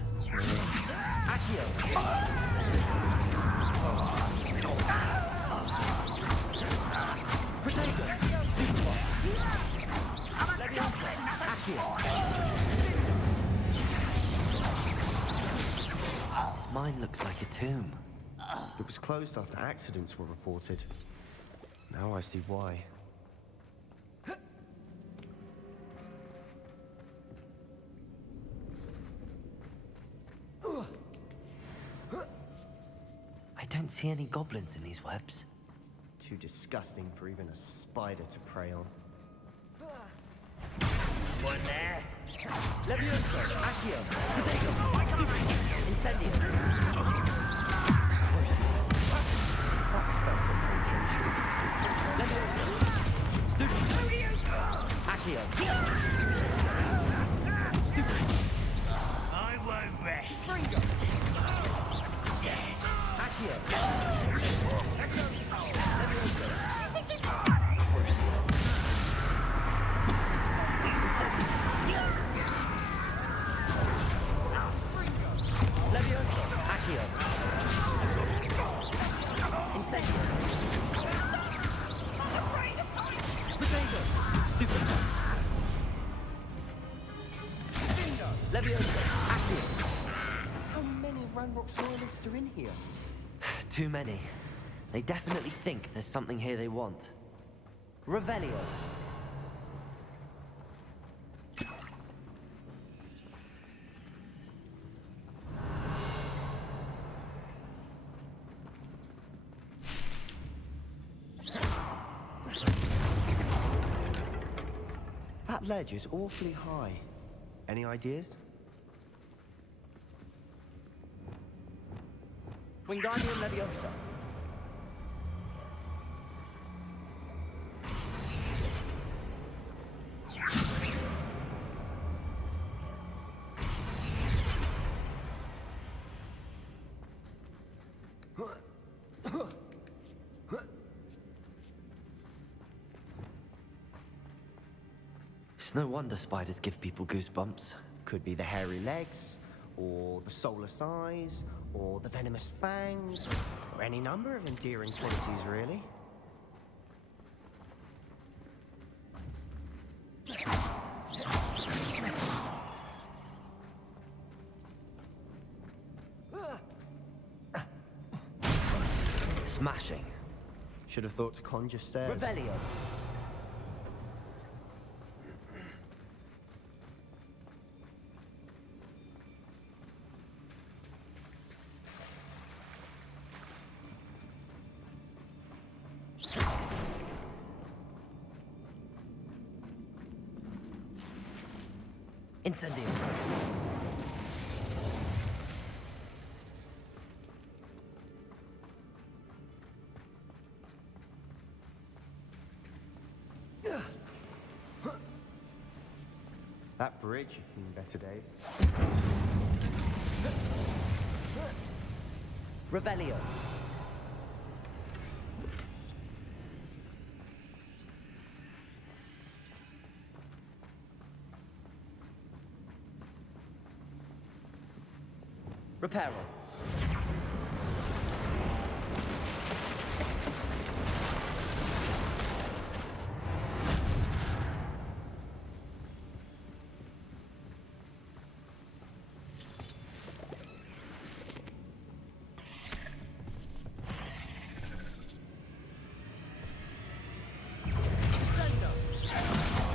This mine looks like a tomb. It was closed after accidents were reported. Now I see why. I don't see any goblins in these webs. Too disgusting for even a spider to prey on. One there. Levioso, Accio, Potato, Incendio. That spell got my attention. Levioso, Stupid, Accio. Stupid. I won't rest. Dead. Accio. Levioso, Accio. Incendio. Potato. Stupid. Levioso, Accio. How many Ranrock's loyalists are in here? Too many. They definitely think there's something here they want. Revelio. That ledge is awfully high. Any ideas? Wingardium Leviosa. It's no wonder spiders give people goosebumps. Could be the hairy legs, or the soulless eyes, or the venomous fangs, or any number of endearing qualities, really. Smashing. Should have thought to conjure stairs. Revelio. Incendio. That bridge has seen better days. Revelio. Reparo.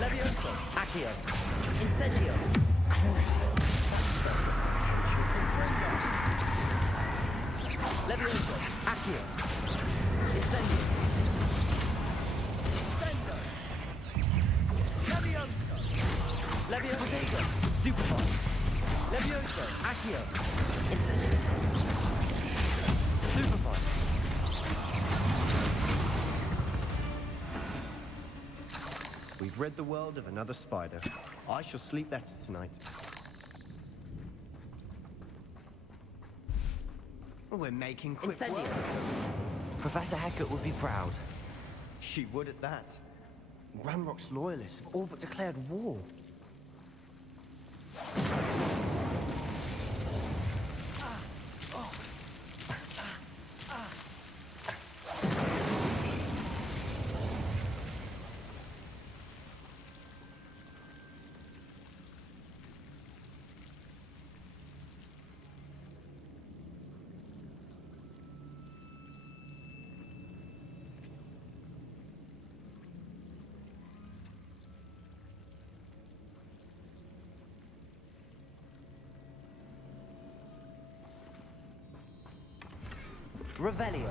Levioso. Accio. Incendio. Crucio. Levioso. Accio. Incendio. Incendio. Levioso. Levioso. Potato. Stupefy. Levioso. Accio. Incendio. Stupefy. We've rid the world of another spider. I shall sleep better tonight. We're making quick Incendio. work. Professor Hecat would be proud. She would at that. Ranrock's loyalists have all but declared war. Revelio.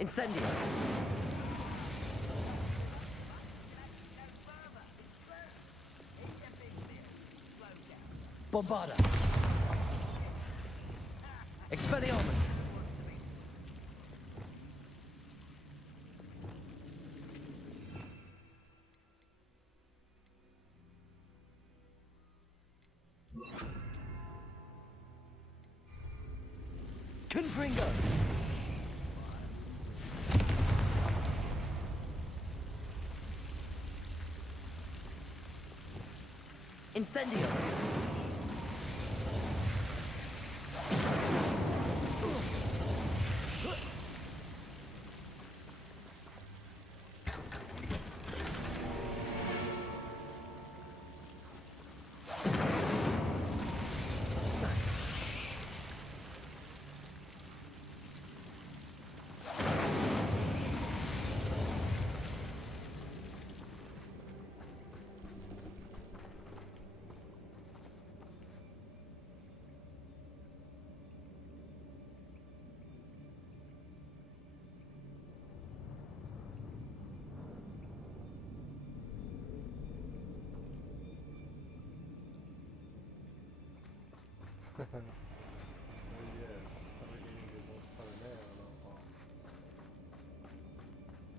Incendio. Bombarda. Expelliarmus. Confringo. Incendio.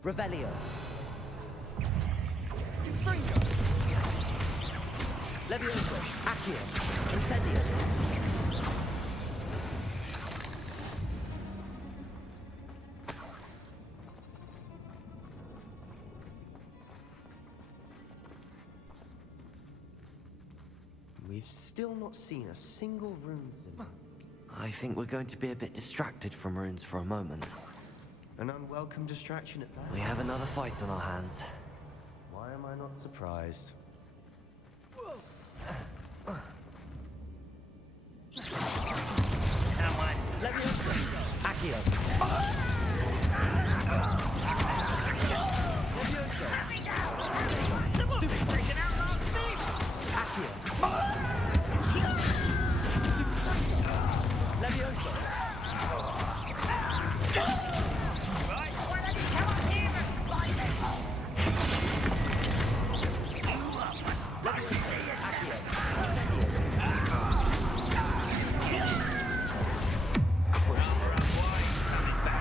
Revelio. Levioso. Accio. Incendio. We've still not seen a single rune symbol. I think we're going to be a bit distracted from runes for a moment. An unwelcome distraction at that. We have another fight on our hands. Why am I not surprised? Someone. Levioso. Accio. Levioso. Stupid. Freaking out last speech! Accio. Levioso. Right, why don't you come up here and fight it? Levioso. Accio. Incendio. Crucio. Coming back.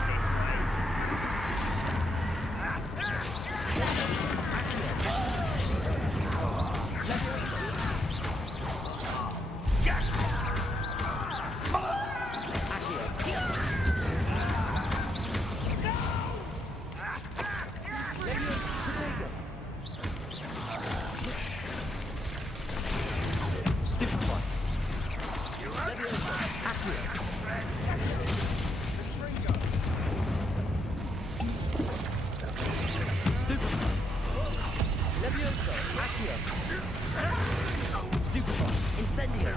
Incendio!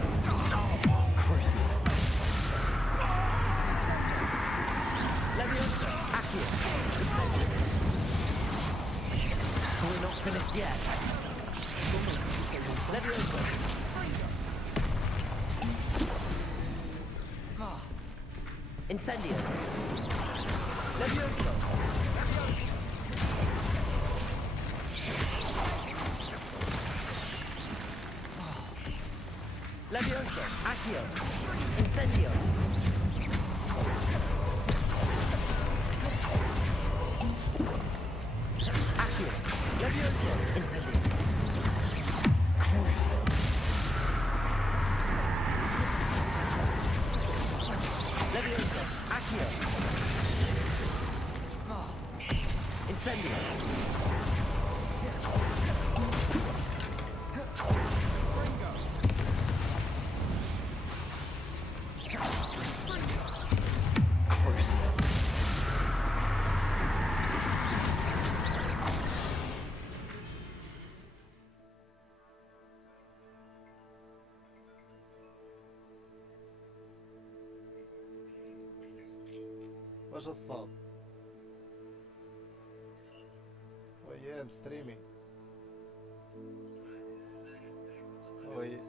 Crucial. Leviosa! Accio! Incendio! We're not finished yet. Leviosa! Incendio! Leviosa! Leviosa! Accio! Incendio! Accio! Leviosa! Incendio! Crucial! Leviosa! Accio! Incendio! Crucial! واش الصوت؟ وياه مستريمي. وي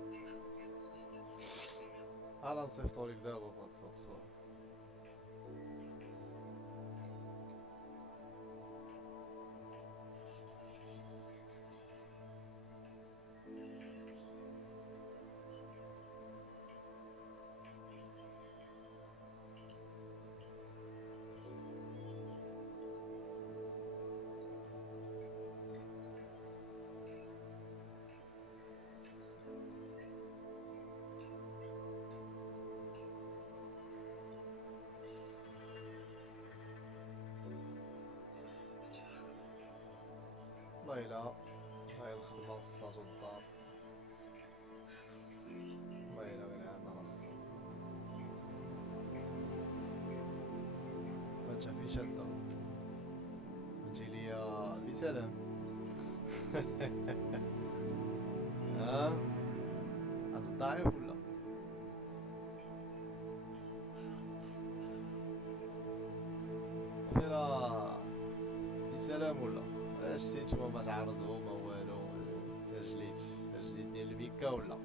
انا نصيفطولك دابا في واتساب صور. والله لا هاي الخدمة الصاد والدار. والله لا غير عندنا الصاد ما تشافي شدة تجي ليا بسلام. ها أصدعف ولا فيرا بسلام ولا اش سيتو ما تعرضوا ما والو تجليت ديال البيكا ولا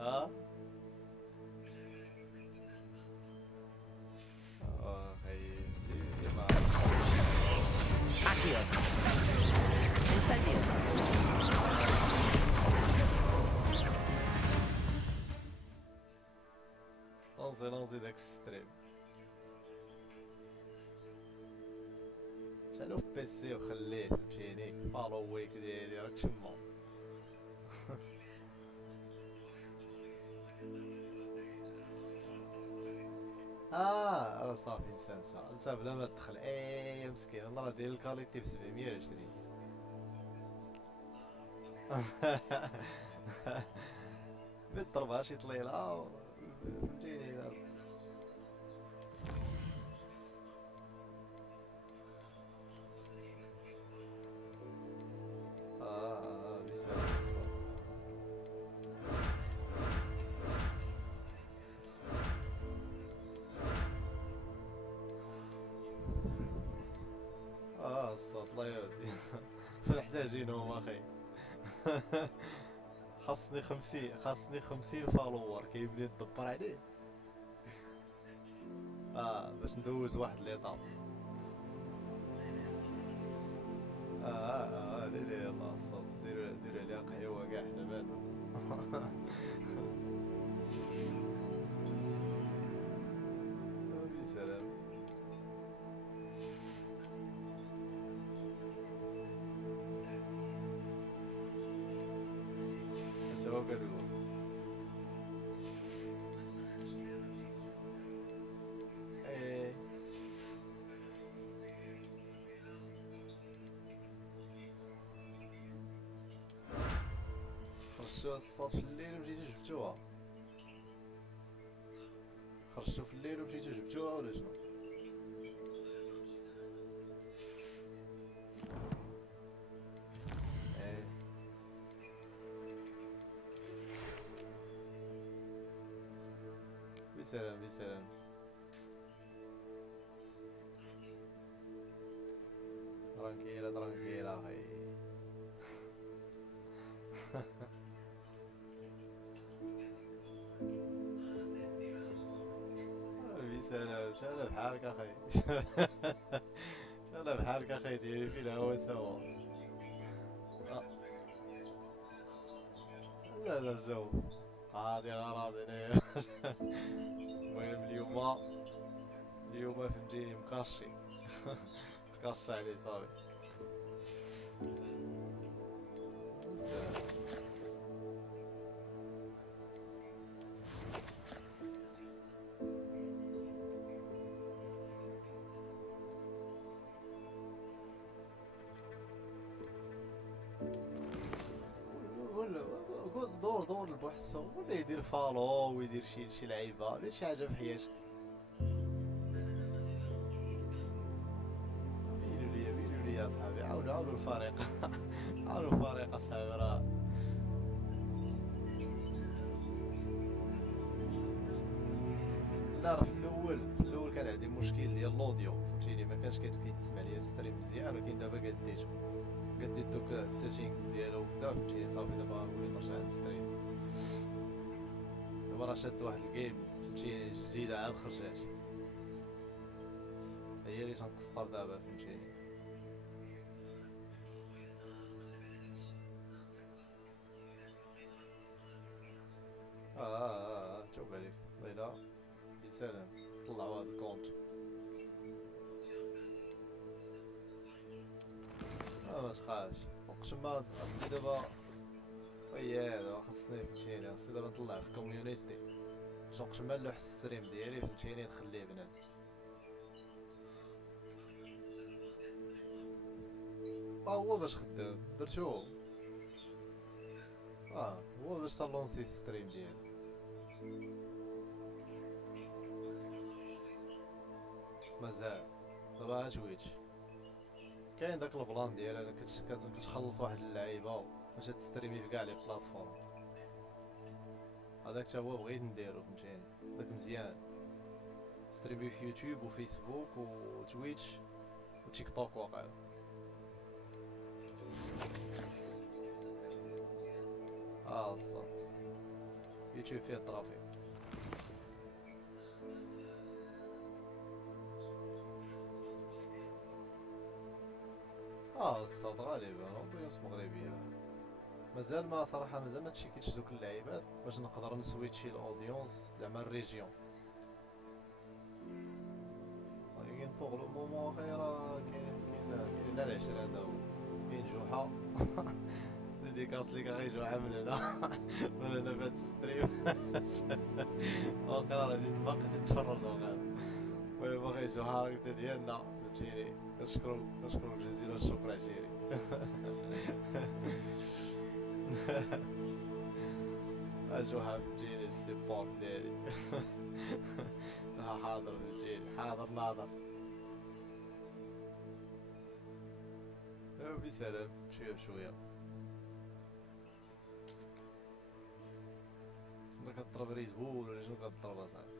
ها ما Accio! Incendios! نزيد داك الستريم شالو في بيسي وخليه فهمتيني فالو ويك ديالي راك تما. صافي نسى بلا ما تدخل يا مسكين انا راه داير الكاليتي ب 720. بيت ضربها شي طليله فهمتيني. بسلام الصاد. الصوت الله يودي. محتاجين هما اخي. خاصني 50 فالوور كيبني ندبر عليه باش ندوز واحد ليطاب. ديري يلاه الصوت ديرو عليها قهيوه كاع حنا مالنا. بسلام. هو كتقول خرجتوها الصاد في الليل ومشيتو جبتوها. خرجتو في الليل ومشيتو جبتوها ولا شنو؟ بسلام بسلام. ترانكيلا ترانكيلا اخي. بسلام. شالا بحالك اخي. شالا بحالك اخي ديري في الهوا سوا. لا لا شوف هادي غراضي انايا. المهم اليوم فهمتيني مكاشي. تكاشي عليه صافي. ولا دور البحث ولا يدير فالو ويدير شي لعيبه دير شي حاجه في حياتك. ميلوا لي يا صاحبي. عاونوا الفريق. عاونوا الفريق اصاحبي راه. لا راه في الاول كان عندي مشكل ديال الاوديو فهمتيني، ما كانش كيتسمع ليا الستريم مزيان، ولكن دابا قديت دوك السيتينغز ديالو وكذا فهمتيني. صافي دابا نولي نرجع نستريم. دابا راه شاد واحد الجيم فهمتيني جديده عاد خرجات، هي اللي تنقصر دابا فهمتيني. توب عليك ليلى بسلام. طلعوا هذا الكونت. ما تخافش وقت ما عندي دابا. دابا خاصني فهمتيني، خاصني دابا نطلع في كوميونيتي باش وقت ما نلوح الستريم ديالي فهمتيني نخليه بنادم. هو باش خدام درتو. هو باش تلونسي الستريم ديالي. مازال دابا تويتش كاين داك البلان ديال انا كتخلص واحد اللعيبه باش تستريمي في كاع لي بلاتفورم. هذاك تا هو بغيت نديرو فهمتيني، داك مزيان. ستريمي في يوتيوب وفيسبوك وتويتش وتيك توك واقع. صافي يوتيوب فيه الترافيك. الصوت غالبا اودينس مغربية. مازال ما صراحة مازال ما تشيكيتش دوك اللعيبات باش نقدر نسويتشي الاودينس زعما الريجيون. ولكن بوغ لو مومون اخي راه كاين العشرة هذا هو. كاين جوحة. ديديكاس ليك اخي جوحة من هنا. من هنا فهاد الستريم. واقيلا راه جيت باقي تتفرج واقيلا. المهم اخي جوحة راك انت ديالنا فهمتيني. كنشكروك جزيل الشكر عشيري. جوحة فهمتيني السيبورت ديالي. حاضر فهمتيني حاضر ناظر. بسلام شوية بشوية. شنو كتضرب ريد بول ولا شنو كتضرب اصاحبي؟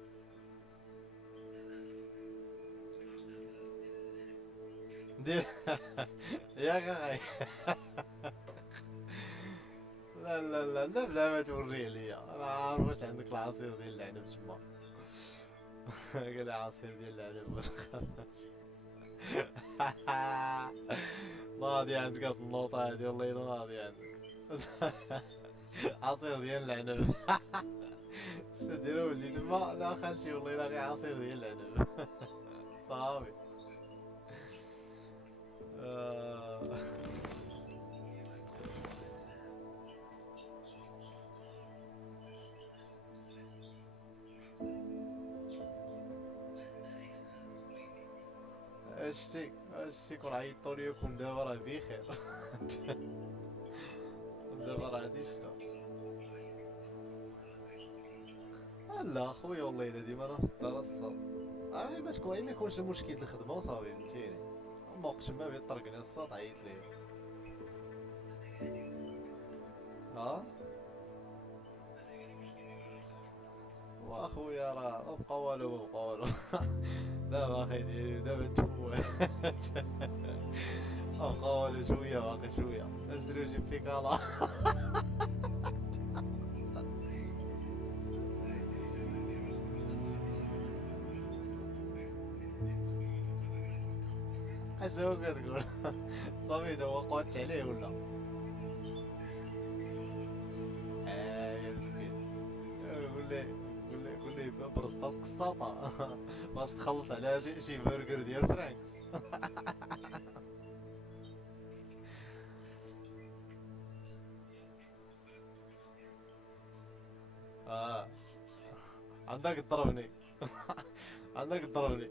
ندير ياك اخي. لا بلا ما توريه ليا انا عارف واش عندك العصير ديال العنب تما. قال عصير ديال العنب وتخلص. ناضي عندك هاد النوطة هادي والله الا ناضي عندك. عصير ديال العنب. شنو ديرو ولدي تما؟ لا خالتي والله الا غير عصير ديال العنب. صافي. شتي كون عيطتو ليا كون دابا راه بخير. دابا راه غادي شتا. لا خويا والله الا ديما انا في الدار الصاد. ما يكونش المشكل الخدمه وصافي فهمتيني. اما وقت ما بغيت طرقني الصاد عيط ليا. واخويا راه مبقى والو مبقى والو. دابا اخي ديالي دابا تفوت. مبقى والو شويه باقي شويه نشريو شي بيكالا. اش هو كتقول؟ صافي تا هو قعدت عليه ولا؟ يا مسكين. قول لي برصطات قساطة. باش تخلص عليها شي برجر ديال فرانكس. عندك تضربني. عندك تضربني.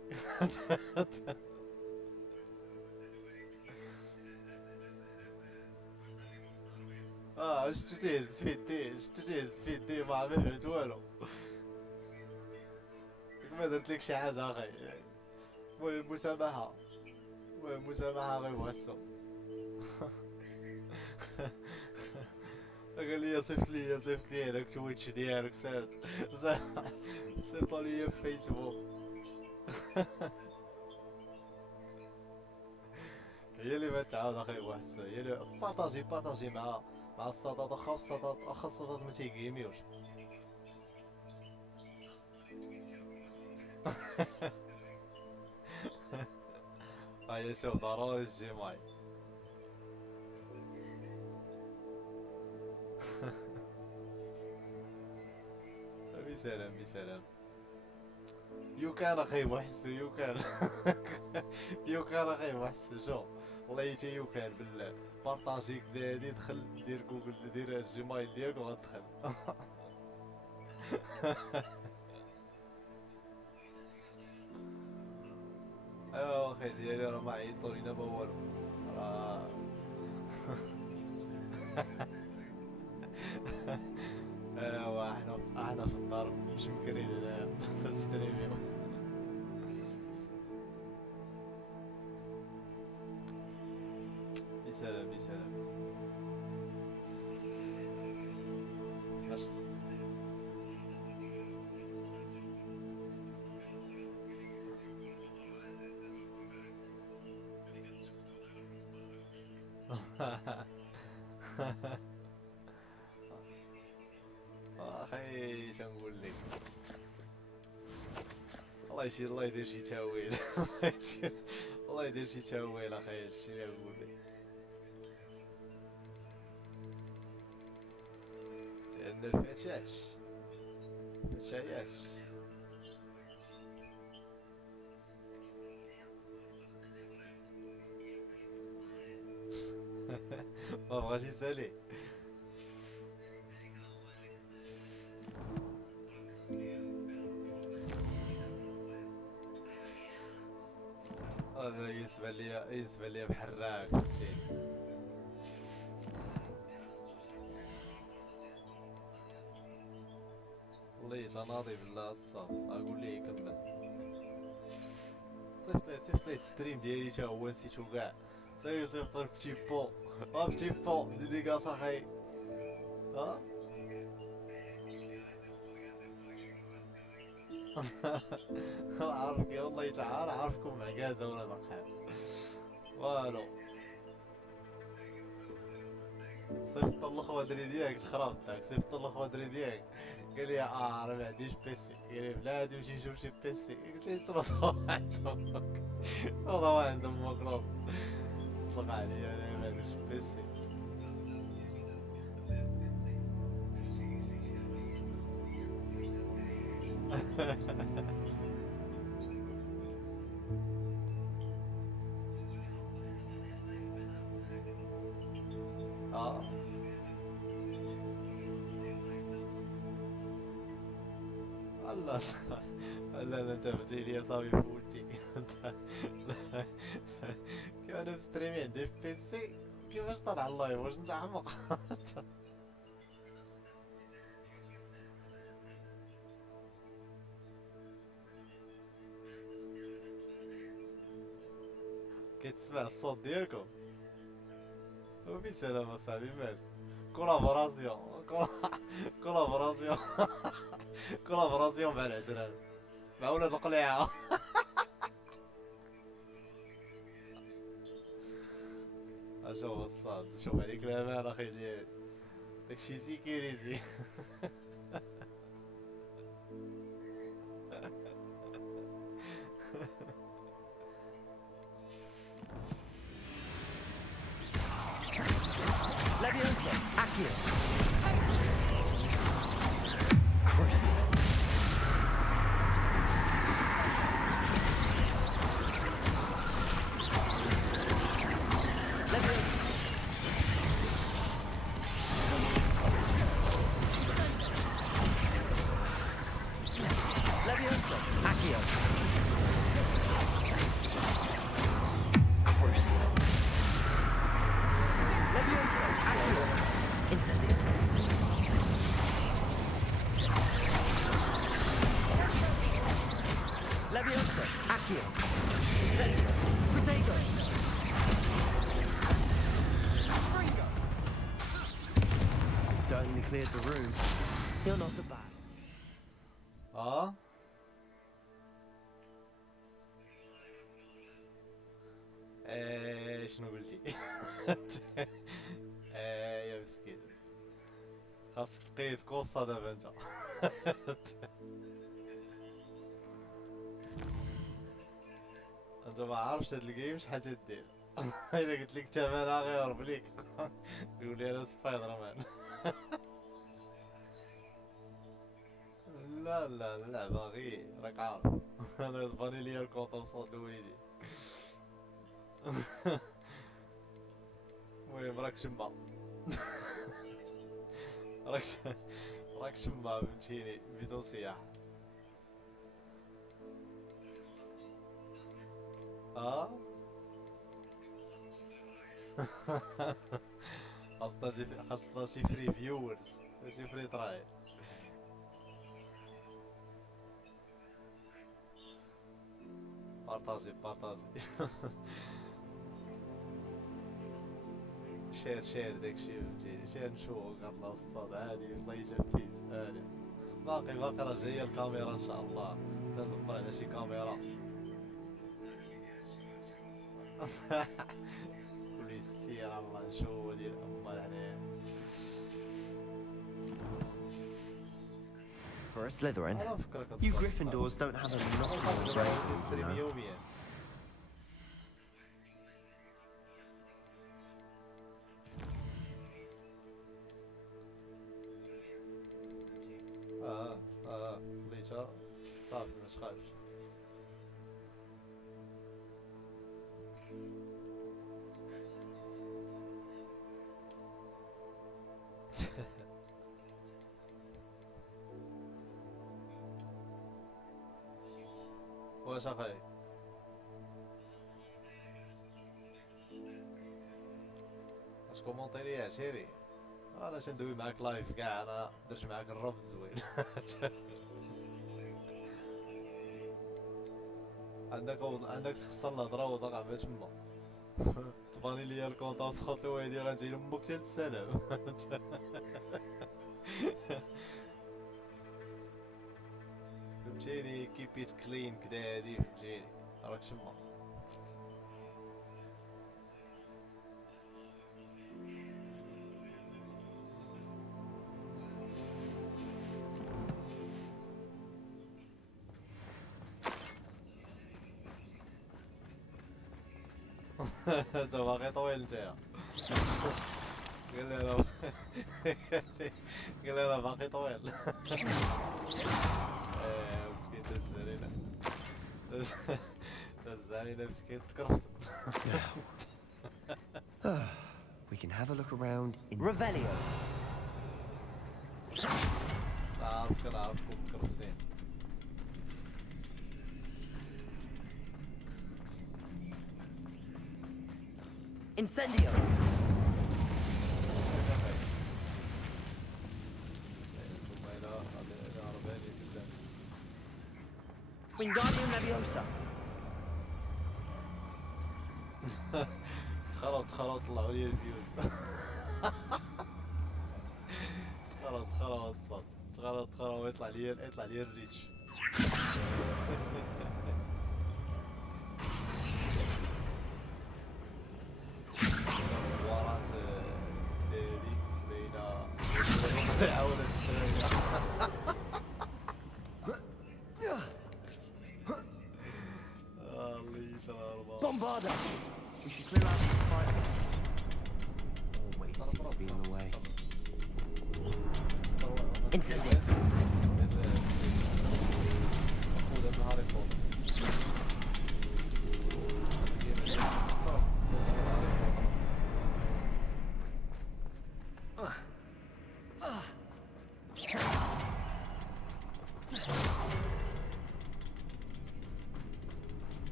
شتو تيهز في يدي ما فهمت والو. ما درت لك شي حاجة اخي. المهم مسامحة. غير بغسو. قال لي صيفط لي هذاك التويتش ديالك صيفطوا لي في فيسبوك. هي اللي ما تعاود اخي بوحدها، هي اللي بارطاجي مع السطات. واخا السطات ما تيقيميوش. هيا شوف ضروري تجي معي. بسلام. يو كان اخي بوحدو يو كان. يو كان اخي بوحدو شوف. والله حتى يو كان بالله بارطاجي كدا هادي دخل دير جوجل دير الجيميل ديالك وغتدخل. ايوا اخي ديالي راه ما عيطوا لينا ما والو راه. ايوا احنا في الدار مش مكرين هنايا تستريميو. بسلام. اخي شنقول لك. الله يدير شي تاويل. الله يدير شي تاويل اخي هادشي اللي نقول لك. لان الفتيات ما بغاش يسالي. هذا يسبى لي بحراك فهمتي. والله تناضي بالله الصاد اقول ليه يكمل. صيفط لي ستريم ديالي تا هو نسيتو كاع. صيفط بتي بو ديديكاس اخي. عارفك يا والله تعال عارفكم معكازة ولا دقحان والو. صيفط الخوادري ديالك تخربطك. صيفط الخوادري ديالك قال لي راه ما عنديش بيسي. قال لي بلادي نمشي نشوف شي بيسي. قلت ليه تروح عند امك. روح عند امك روح. طلق عليا انا ما عنديش بيسي. الله لا انت فتي لي صافي فوتي. كيف انا مستريمي عندي في بيسي كيفاش طلع اللايف واش انت عمق. كتسمع الصوت ديالكم وبسلام اصاحبي مال كولابوراسيون كولابوراسيون كولابوراسيون مع العشرة مع ولاد القليعة. شوف الصاد، شوف عليك الأمان أخي ديالي، داكشي سيكيريزي. Leviosa, Accio. Crucial. Leviosa, Accio. Crucial. Leviosa, Accio. Incendio. Leviosa, Accio. Incendio. Protego. You certainly cleared the room. You're not the bad. شنو قلتي؟ يا مسكين خاصك تقيد كوستا دابا انت. انت ما عارفش هاد الجيم شحال تدير. الا قلت لك ثمنها غيهرب ليك يقول لي انا سبايدر مان. لا لا اللعبة غير راك عارف انا الفانيليا الكونطا وصوت لويدي. المهم راك شما راك شما فهمتيني بدون صياح. خاصنا شي فري فيورز ماشي فري تراي. بارطاجي شير داكشي فهمتيني، شير نشوفو قالنا الصاد عادي الله يجاب فيس عادي. باقي راه جايه الكاميرا ان شاء الله، ندبر على شي كاميرا. قولي السير الله نشوفو ديال امال عليه. For a Slytherin, you Gryffindors don't have a notable brain, you know. ليتا صافي ما تخافش. واش اخاي واش كومونتي لي عشيري؟ انا شندوي معاك لايف كاع، انا درت معاك الربط زوين. عندك تخسر الهضره وضغع ما تما. تباني ليا الكونطا وسخط لويدي غنجي لامك حتى السلام. فهمتيني كيبيت كلين كدا هادي فهمتيني راك شما. انت باقي طويل نتايا. قال لي انا باقي طويل. مسكين دز علينا دز علينا مسكين تكرفص. We can have a look around in Revelio. نعرفكم مكرفسين. Incendio. Wingardium Leviosa. تخلط طلعوا لي الفيوز. تخرب يطلع لي الريتش. ورات ليلي بين عاونت الله يسلمك. Bombarda! We should clear out the fire. Always seems to be in the way. Incendio!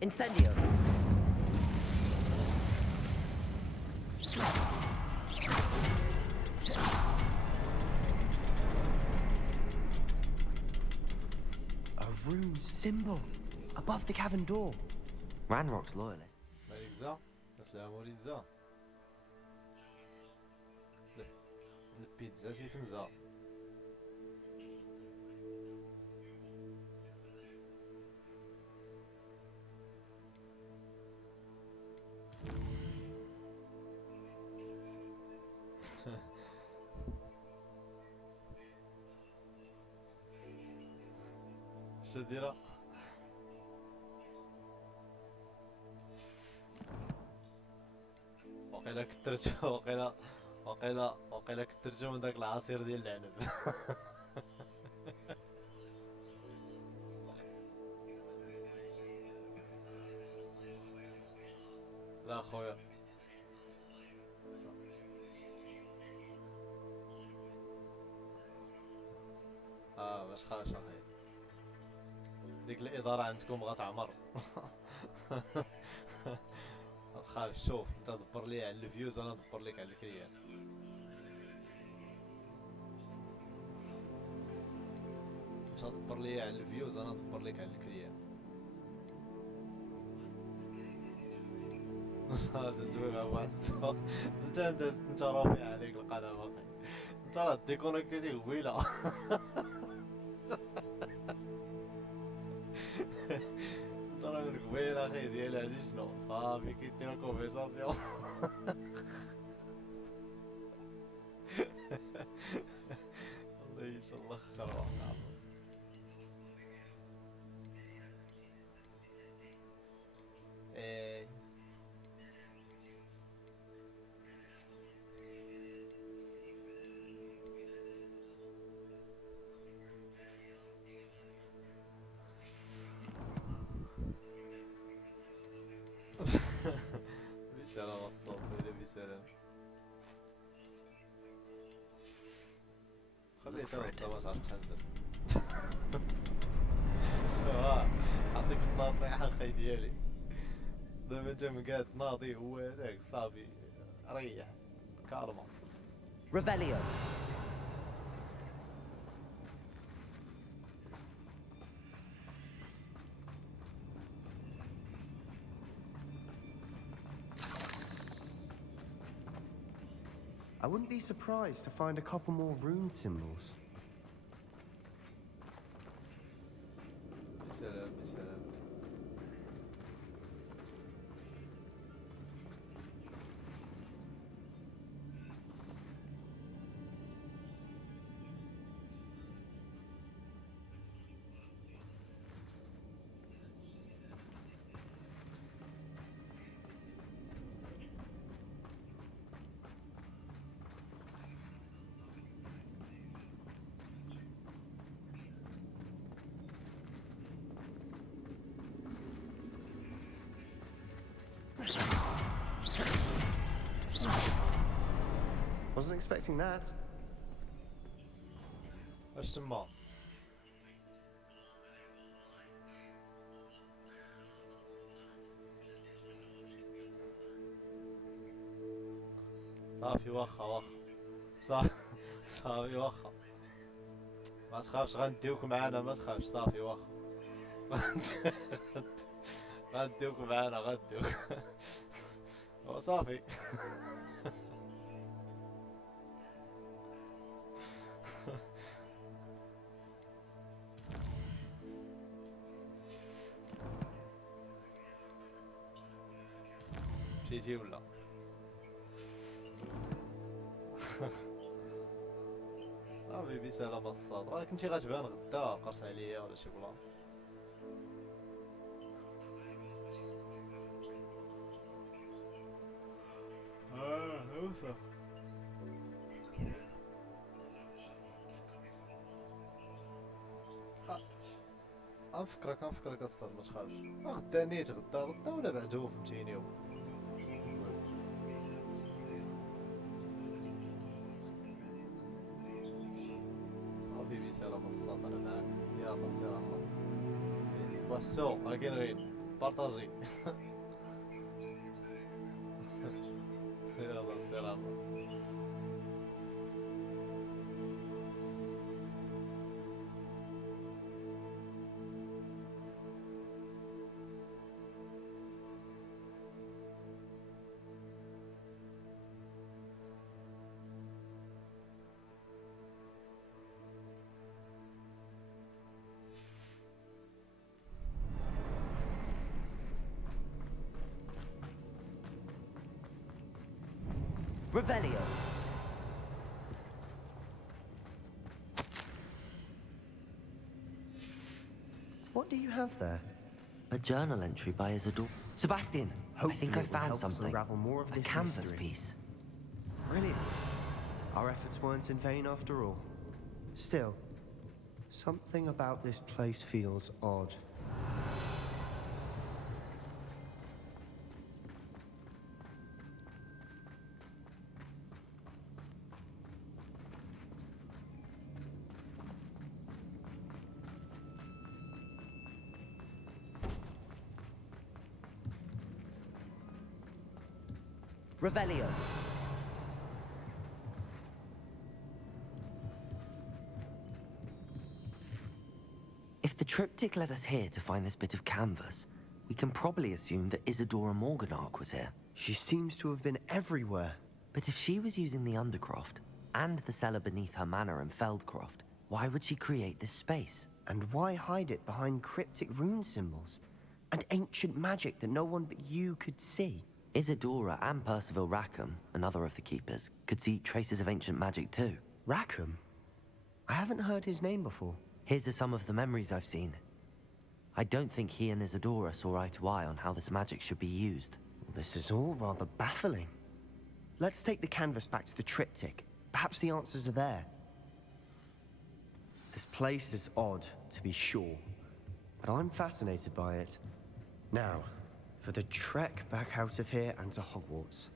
Incendio! A rune symbol above the cavern door. Ranrock's loyalist. ملك زا السلام وليد زا البيتزا سيفن زا. شديرة وقيلا كترجم وقيلا كترجم من داك العصير ديال العنب. لا خويا باش خاش اخي ديك الاداره عندكم غتعمر. غتخاف. شوف انت دبر لي على الفيوز انا ندبر لك على الكريات. انت دبر لي على الفيوز انا ندبر لك على الكريات. تجويغ ابو حسو انت رافع عليك القلم اخي. انت راه ديكونيكتيتي قبيله. انت راه من قبيله اخي ديال هادي شنو صافي كيدير كونفرساسيون. الله يسلخر والله. ايه بسلام الصوت ولا بسلام. خليه يسوي انت ما تعرف تنزل. شو ها عطيك النصيحة اخي ديالي. دابا انت مقاد ناضي هو هذاك صافي ريح كارما. Revelio! I wouldn't be surprised to find a couple more rune symbols. بسلام بسلام. Wasn't expecting that. اش تما؟ صافي واخا واخا صافي صافي واخا ما تخافش غنديوك معانا ما تخافش صافي واخا غنديوك معانا غنديوك وصافي مشيتي ولا صافي بسلامة الصاد راه كنتي غتبان غدا قرص عليا ولا شي بلان هو صافي كنفكرك الصاد ما تخافش غدا نيت غدا ولا بعدو فهمتيني صافي بسلامة الصاد انا معاك يلا سير الله واسو راه كاين غير بارطاجي يلا سير الله Revelio. What do you have there? A journal entry by Isidore. Sebastian, I think I Hopefully it will found help us something. unravel more of A this canvas mystery. piece. Brilliant. Our efforts weren't in vain after all. Still, something about this place feels odd. Revelio. If the triptych led us here to find this bit of canvas, we can probably assume that Isadora Morganark was here. She seems to have been everywhere. But if she was using the Undercroft and the cellar beneath her manor in Feldcroft, why would she create this space? And why hide it behind cryptic rune symbols? And ancient magic that no one but you could see? Isadora and Percival Rackham, another of the keepers, could see traces of ancient magic too. Rackham? I haven't heard his name before. His are some of the memories I've seen. I don't think he and Isadora saw eye to eye on how this magic should be used. This is all rather baffling. Let's take the canvas back to the triptych. Perhaps the answers are there. This place is odd, to be sure, but I'm fascinated by it. Now, for the trek back out of here and to Hogwarts.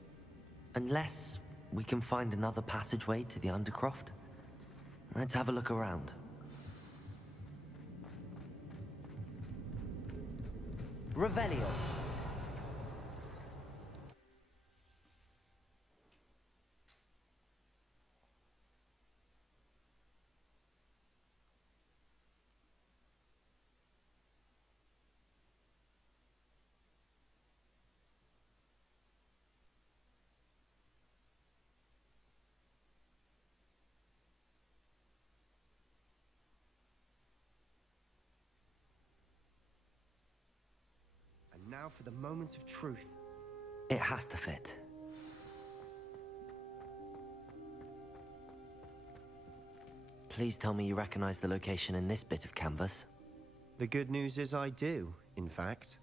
Unless we can find another passageway to the Undercroft. Let's have a look around. Revelio. And now for the moment of truth. It has to fit. Please tell me you recognize the location in this bit of canvas. The good news is I do, in fact.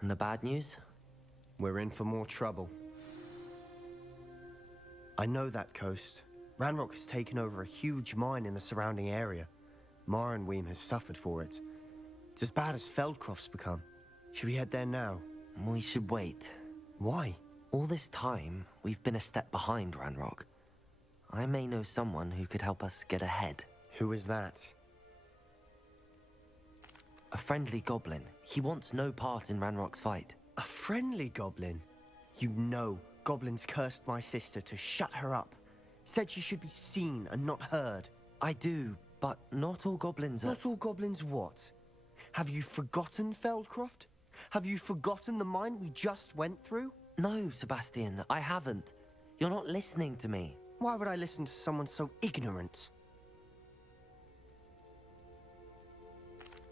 And the bad news? We're in for more trouble. I know that coast. Ranrock has taken over a huge mine in the surrounding area. Marrenweem has suffered for it. It's as bad as Feldcroft's become. Should we head there now? We should wait. Why? All this time, we've been a step behind Ranrock. I may know someone who could help us get ahead. Who is that? A friendly goblin. He wants no part in Ranrock's fight. A friendly goblin? You know goblins cursed my sister to shut her up. Said she should be seen and not heard. I do, but not all goblins are... Not all goblins what? Have you forgotten Feldcroft? Have you forgotten the mine we just went through? No, Sebastian, I haven't. You're not listening to me. Why would I listen to someone so ignorant?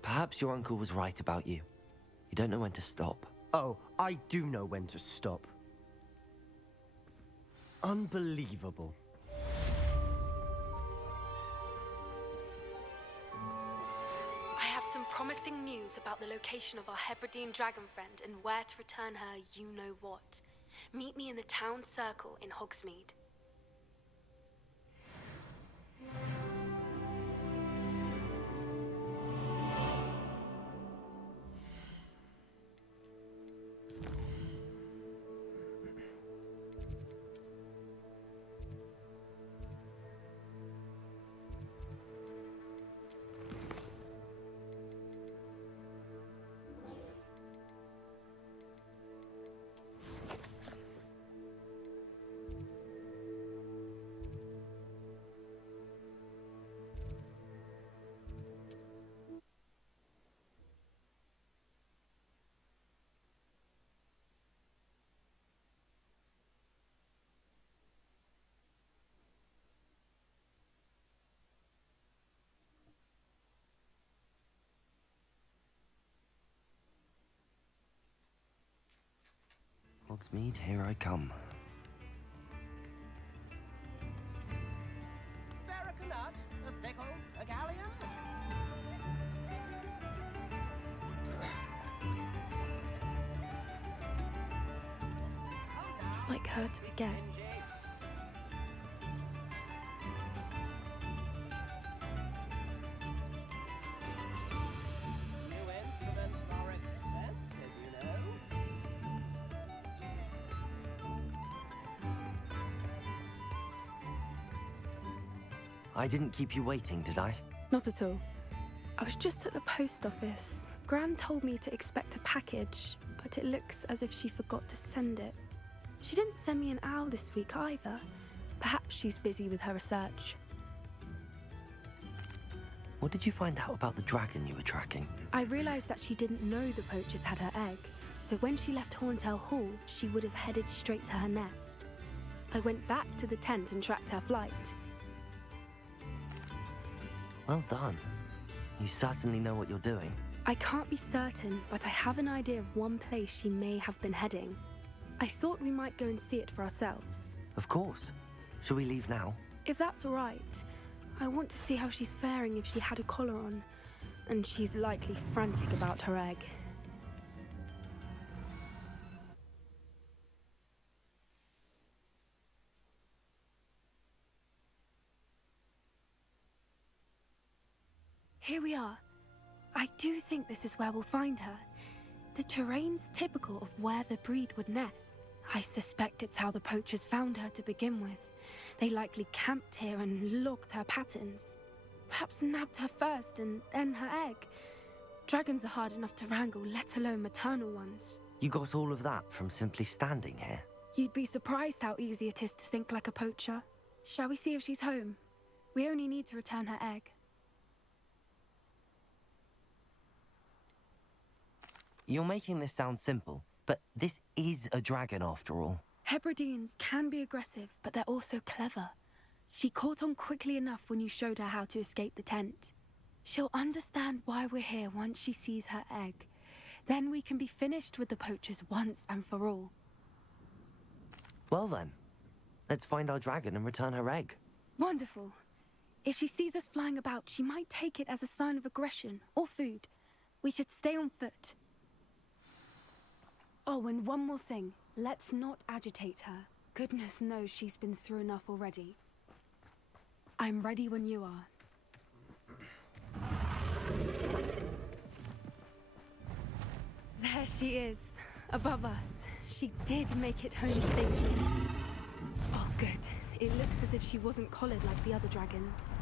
Perhaps your uncle was right about you. You don't know when to stop. Oh, I do know when to stop. Unbelievable. I have some promising news about the location of our Hebridean dragon friend and where to return her you-know-what. Meet me in the town circle in Hogsmeade. Hogsmeade, here I come. Spare a canut, a sickle, a galleon? It's not like her to forget. New instruments are expensive, you know. I didn't keep you waiting, did I? Not at all. I was just at the post office. Gran told me to expect a package, but it looks as if she forgot to send it. She didn't send me an owl this week either. Perhaps she's busy with her research. What did you find out about the dragon you were tracking? I realized that she didn't know the poachers had her egg, so when she left Horntail Hall, she would have headed straight to her nest. I went back to the tent and tracked her flight. Well done. You certainly know what you're doing. I can't be certain, but I have an idea of one place she may have been heading. I thought we might go and see it for ourselves. Of course. Shall we leave now? If that's all right. I want to see how she's faring if she had a collar on. And she's likely frantic about her egg. Here we are. I do think this is where we'll find her. The terrain's typical of where the breed would nest. I suspect it's how the poachers found her to begin with. They likely camped here and logged her patterns. Perhaps nabbed her first and then her egg. Dragons are hard enough to wrangle, let alone maternal ones. You got all of that from simply standing here? You'd be surprised how easy it is to think like a poacher. Shall we see if she's home? We only need to return her egg. You're making this sound simple, but this is a dragon after all. Hebrideans can be aggressive, but they're also clever. She caught on quickly enough when you showed her how to escape the tent. She'll understand why we're here once she sees her egg. Then we can be finished with the poachers once and for all. Well then, let's find our dragon and return her egg. Wonderful. If she sees us flying about, she might take it as a sign of aggression or food. We should stay on foot. Oh, and one more thing. Let's not agitate her. Goodness knows she's been through enough already. I'm ready when you are. There she is, above us. She did make it home safely. Oh, good. It looks as if she wasn't collared like the other dragons.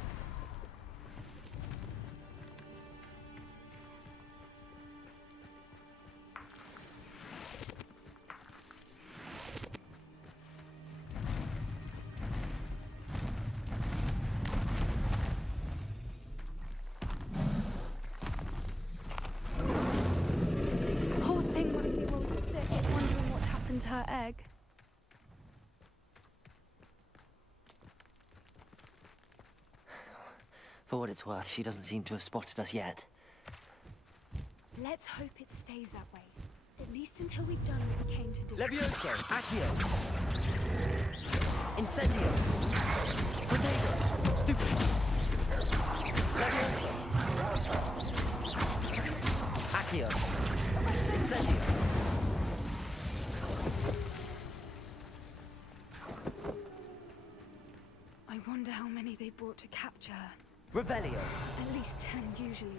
her egg. For what it's worth, she doesn't seem to have spotted us yet. Let's hope it stays that way. At least until we've done what we came to do. Levioso! Accio! Incendio! Potato! Stupefy! Levioso! Accio! Incendio! I wonder how many they brought to capture her. Revelio! At least 10 usually.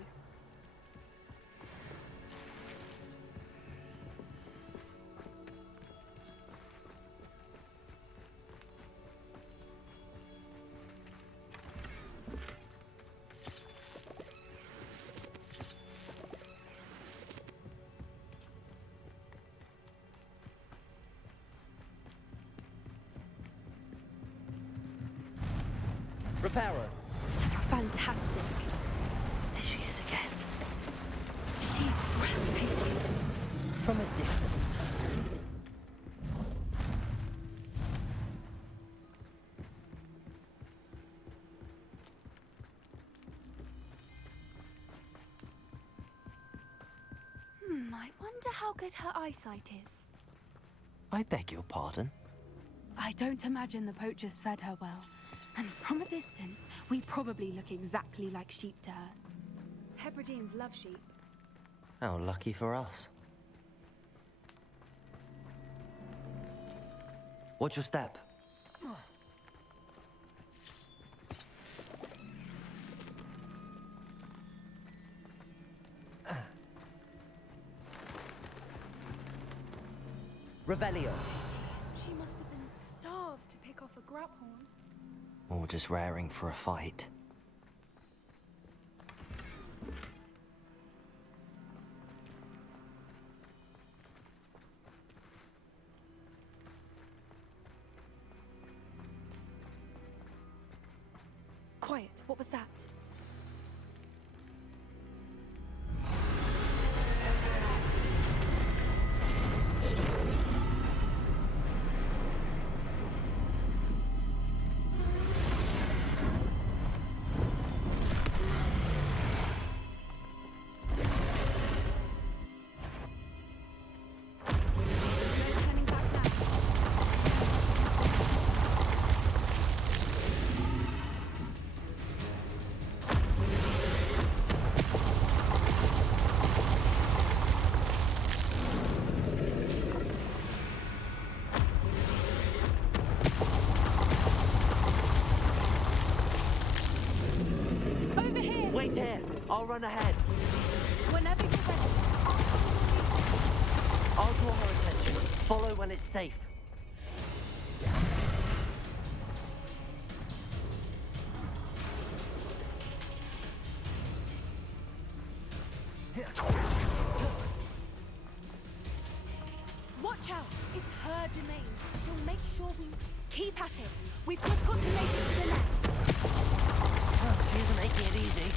Reparo! Fantastic. There she is again. She's breathtaking. From a distance. I wonder how good her eyesight is. I beg your pardon? I don't imagine the poachers fed her well. And from a distance, we probably look exactly like sheep to her. Hebrideans love sheep. How lucky for us. Watch your step. Revelio. She must have been starved to pick off a grapehorn. Or just raring for a fight. Quiet, what was that? Wait here! I'll run ahead. Whenever you're ready. I'll draw her attention. Follow when it's safe. Watch out! It's her domain. She'll make sure we keep at it. We've just got to make it to the nest. She isn't making it easy.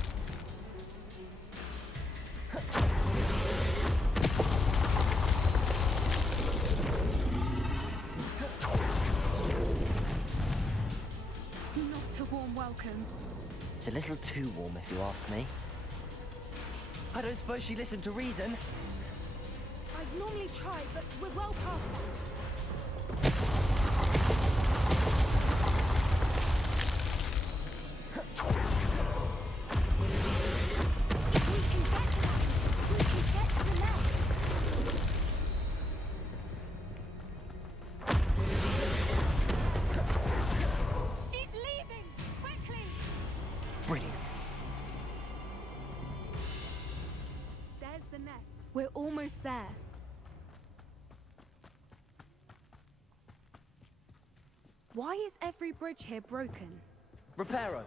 Not a warm welcome. It's a little too warm, if you ask me. I don't suppose she listened to reason. I'd normally try, but we're well past that. If we can get to them, we can get to the nest. She's leaving! Quickly! Brilliant. There's the nest. We're almost there. Why is every bridge here broken? Reparo.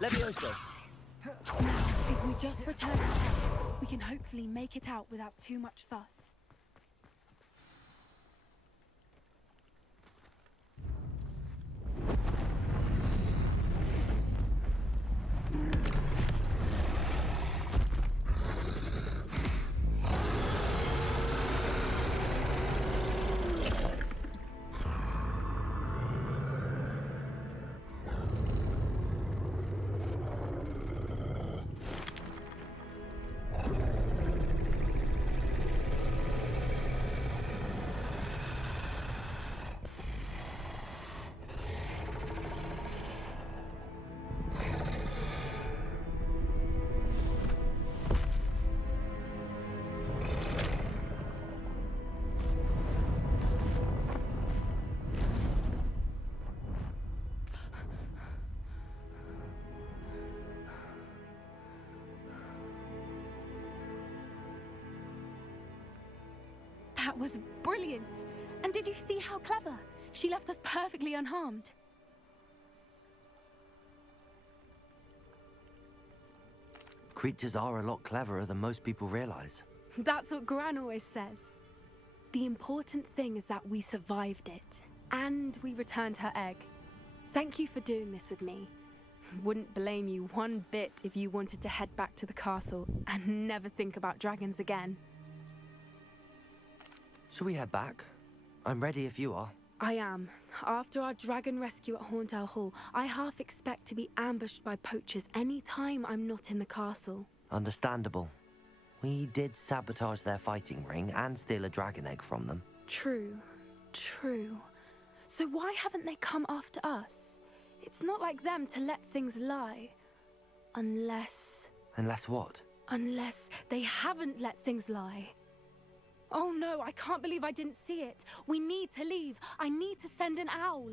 Levioso. Now, if we just return ahead, we can hopefully make it out without too much fuss. That was brilliant. And did you see how clever? She left us perfectly unharmed. Creatures are a lot cleverer than most people realize. That's what Gran always says. The important thing is that we survived it, and we returned her egg. Thank you for doing this with me. Wouldn't blame you one bit if you wanted to head back to the castle and never think about dragons again. Shall we head back? I'm ready if you are. I am. After our dragon rescue at Horndale Hall, I half expect to be ambushed by poachers any time I'm not in the castle. Understandable. We did sabotage their fighting ring and steal a dragon egg from them. True. So why haven't they come after us? It's not like them to let things lie. Unless what? Unless they haven't let things lie. Oh no, I can't believe I didn't see it. We need to leave. I need to send an owl.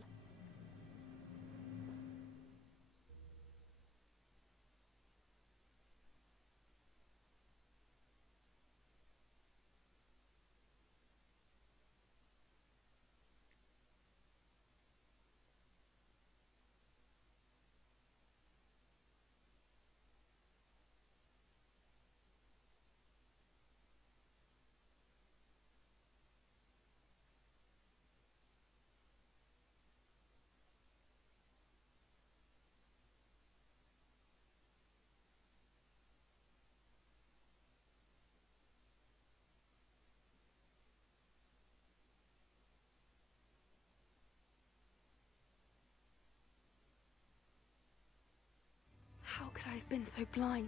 How could I have been so blind?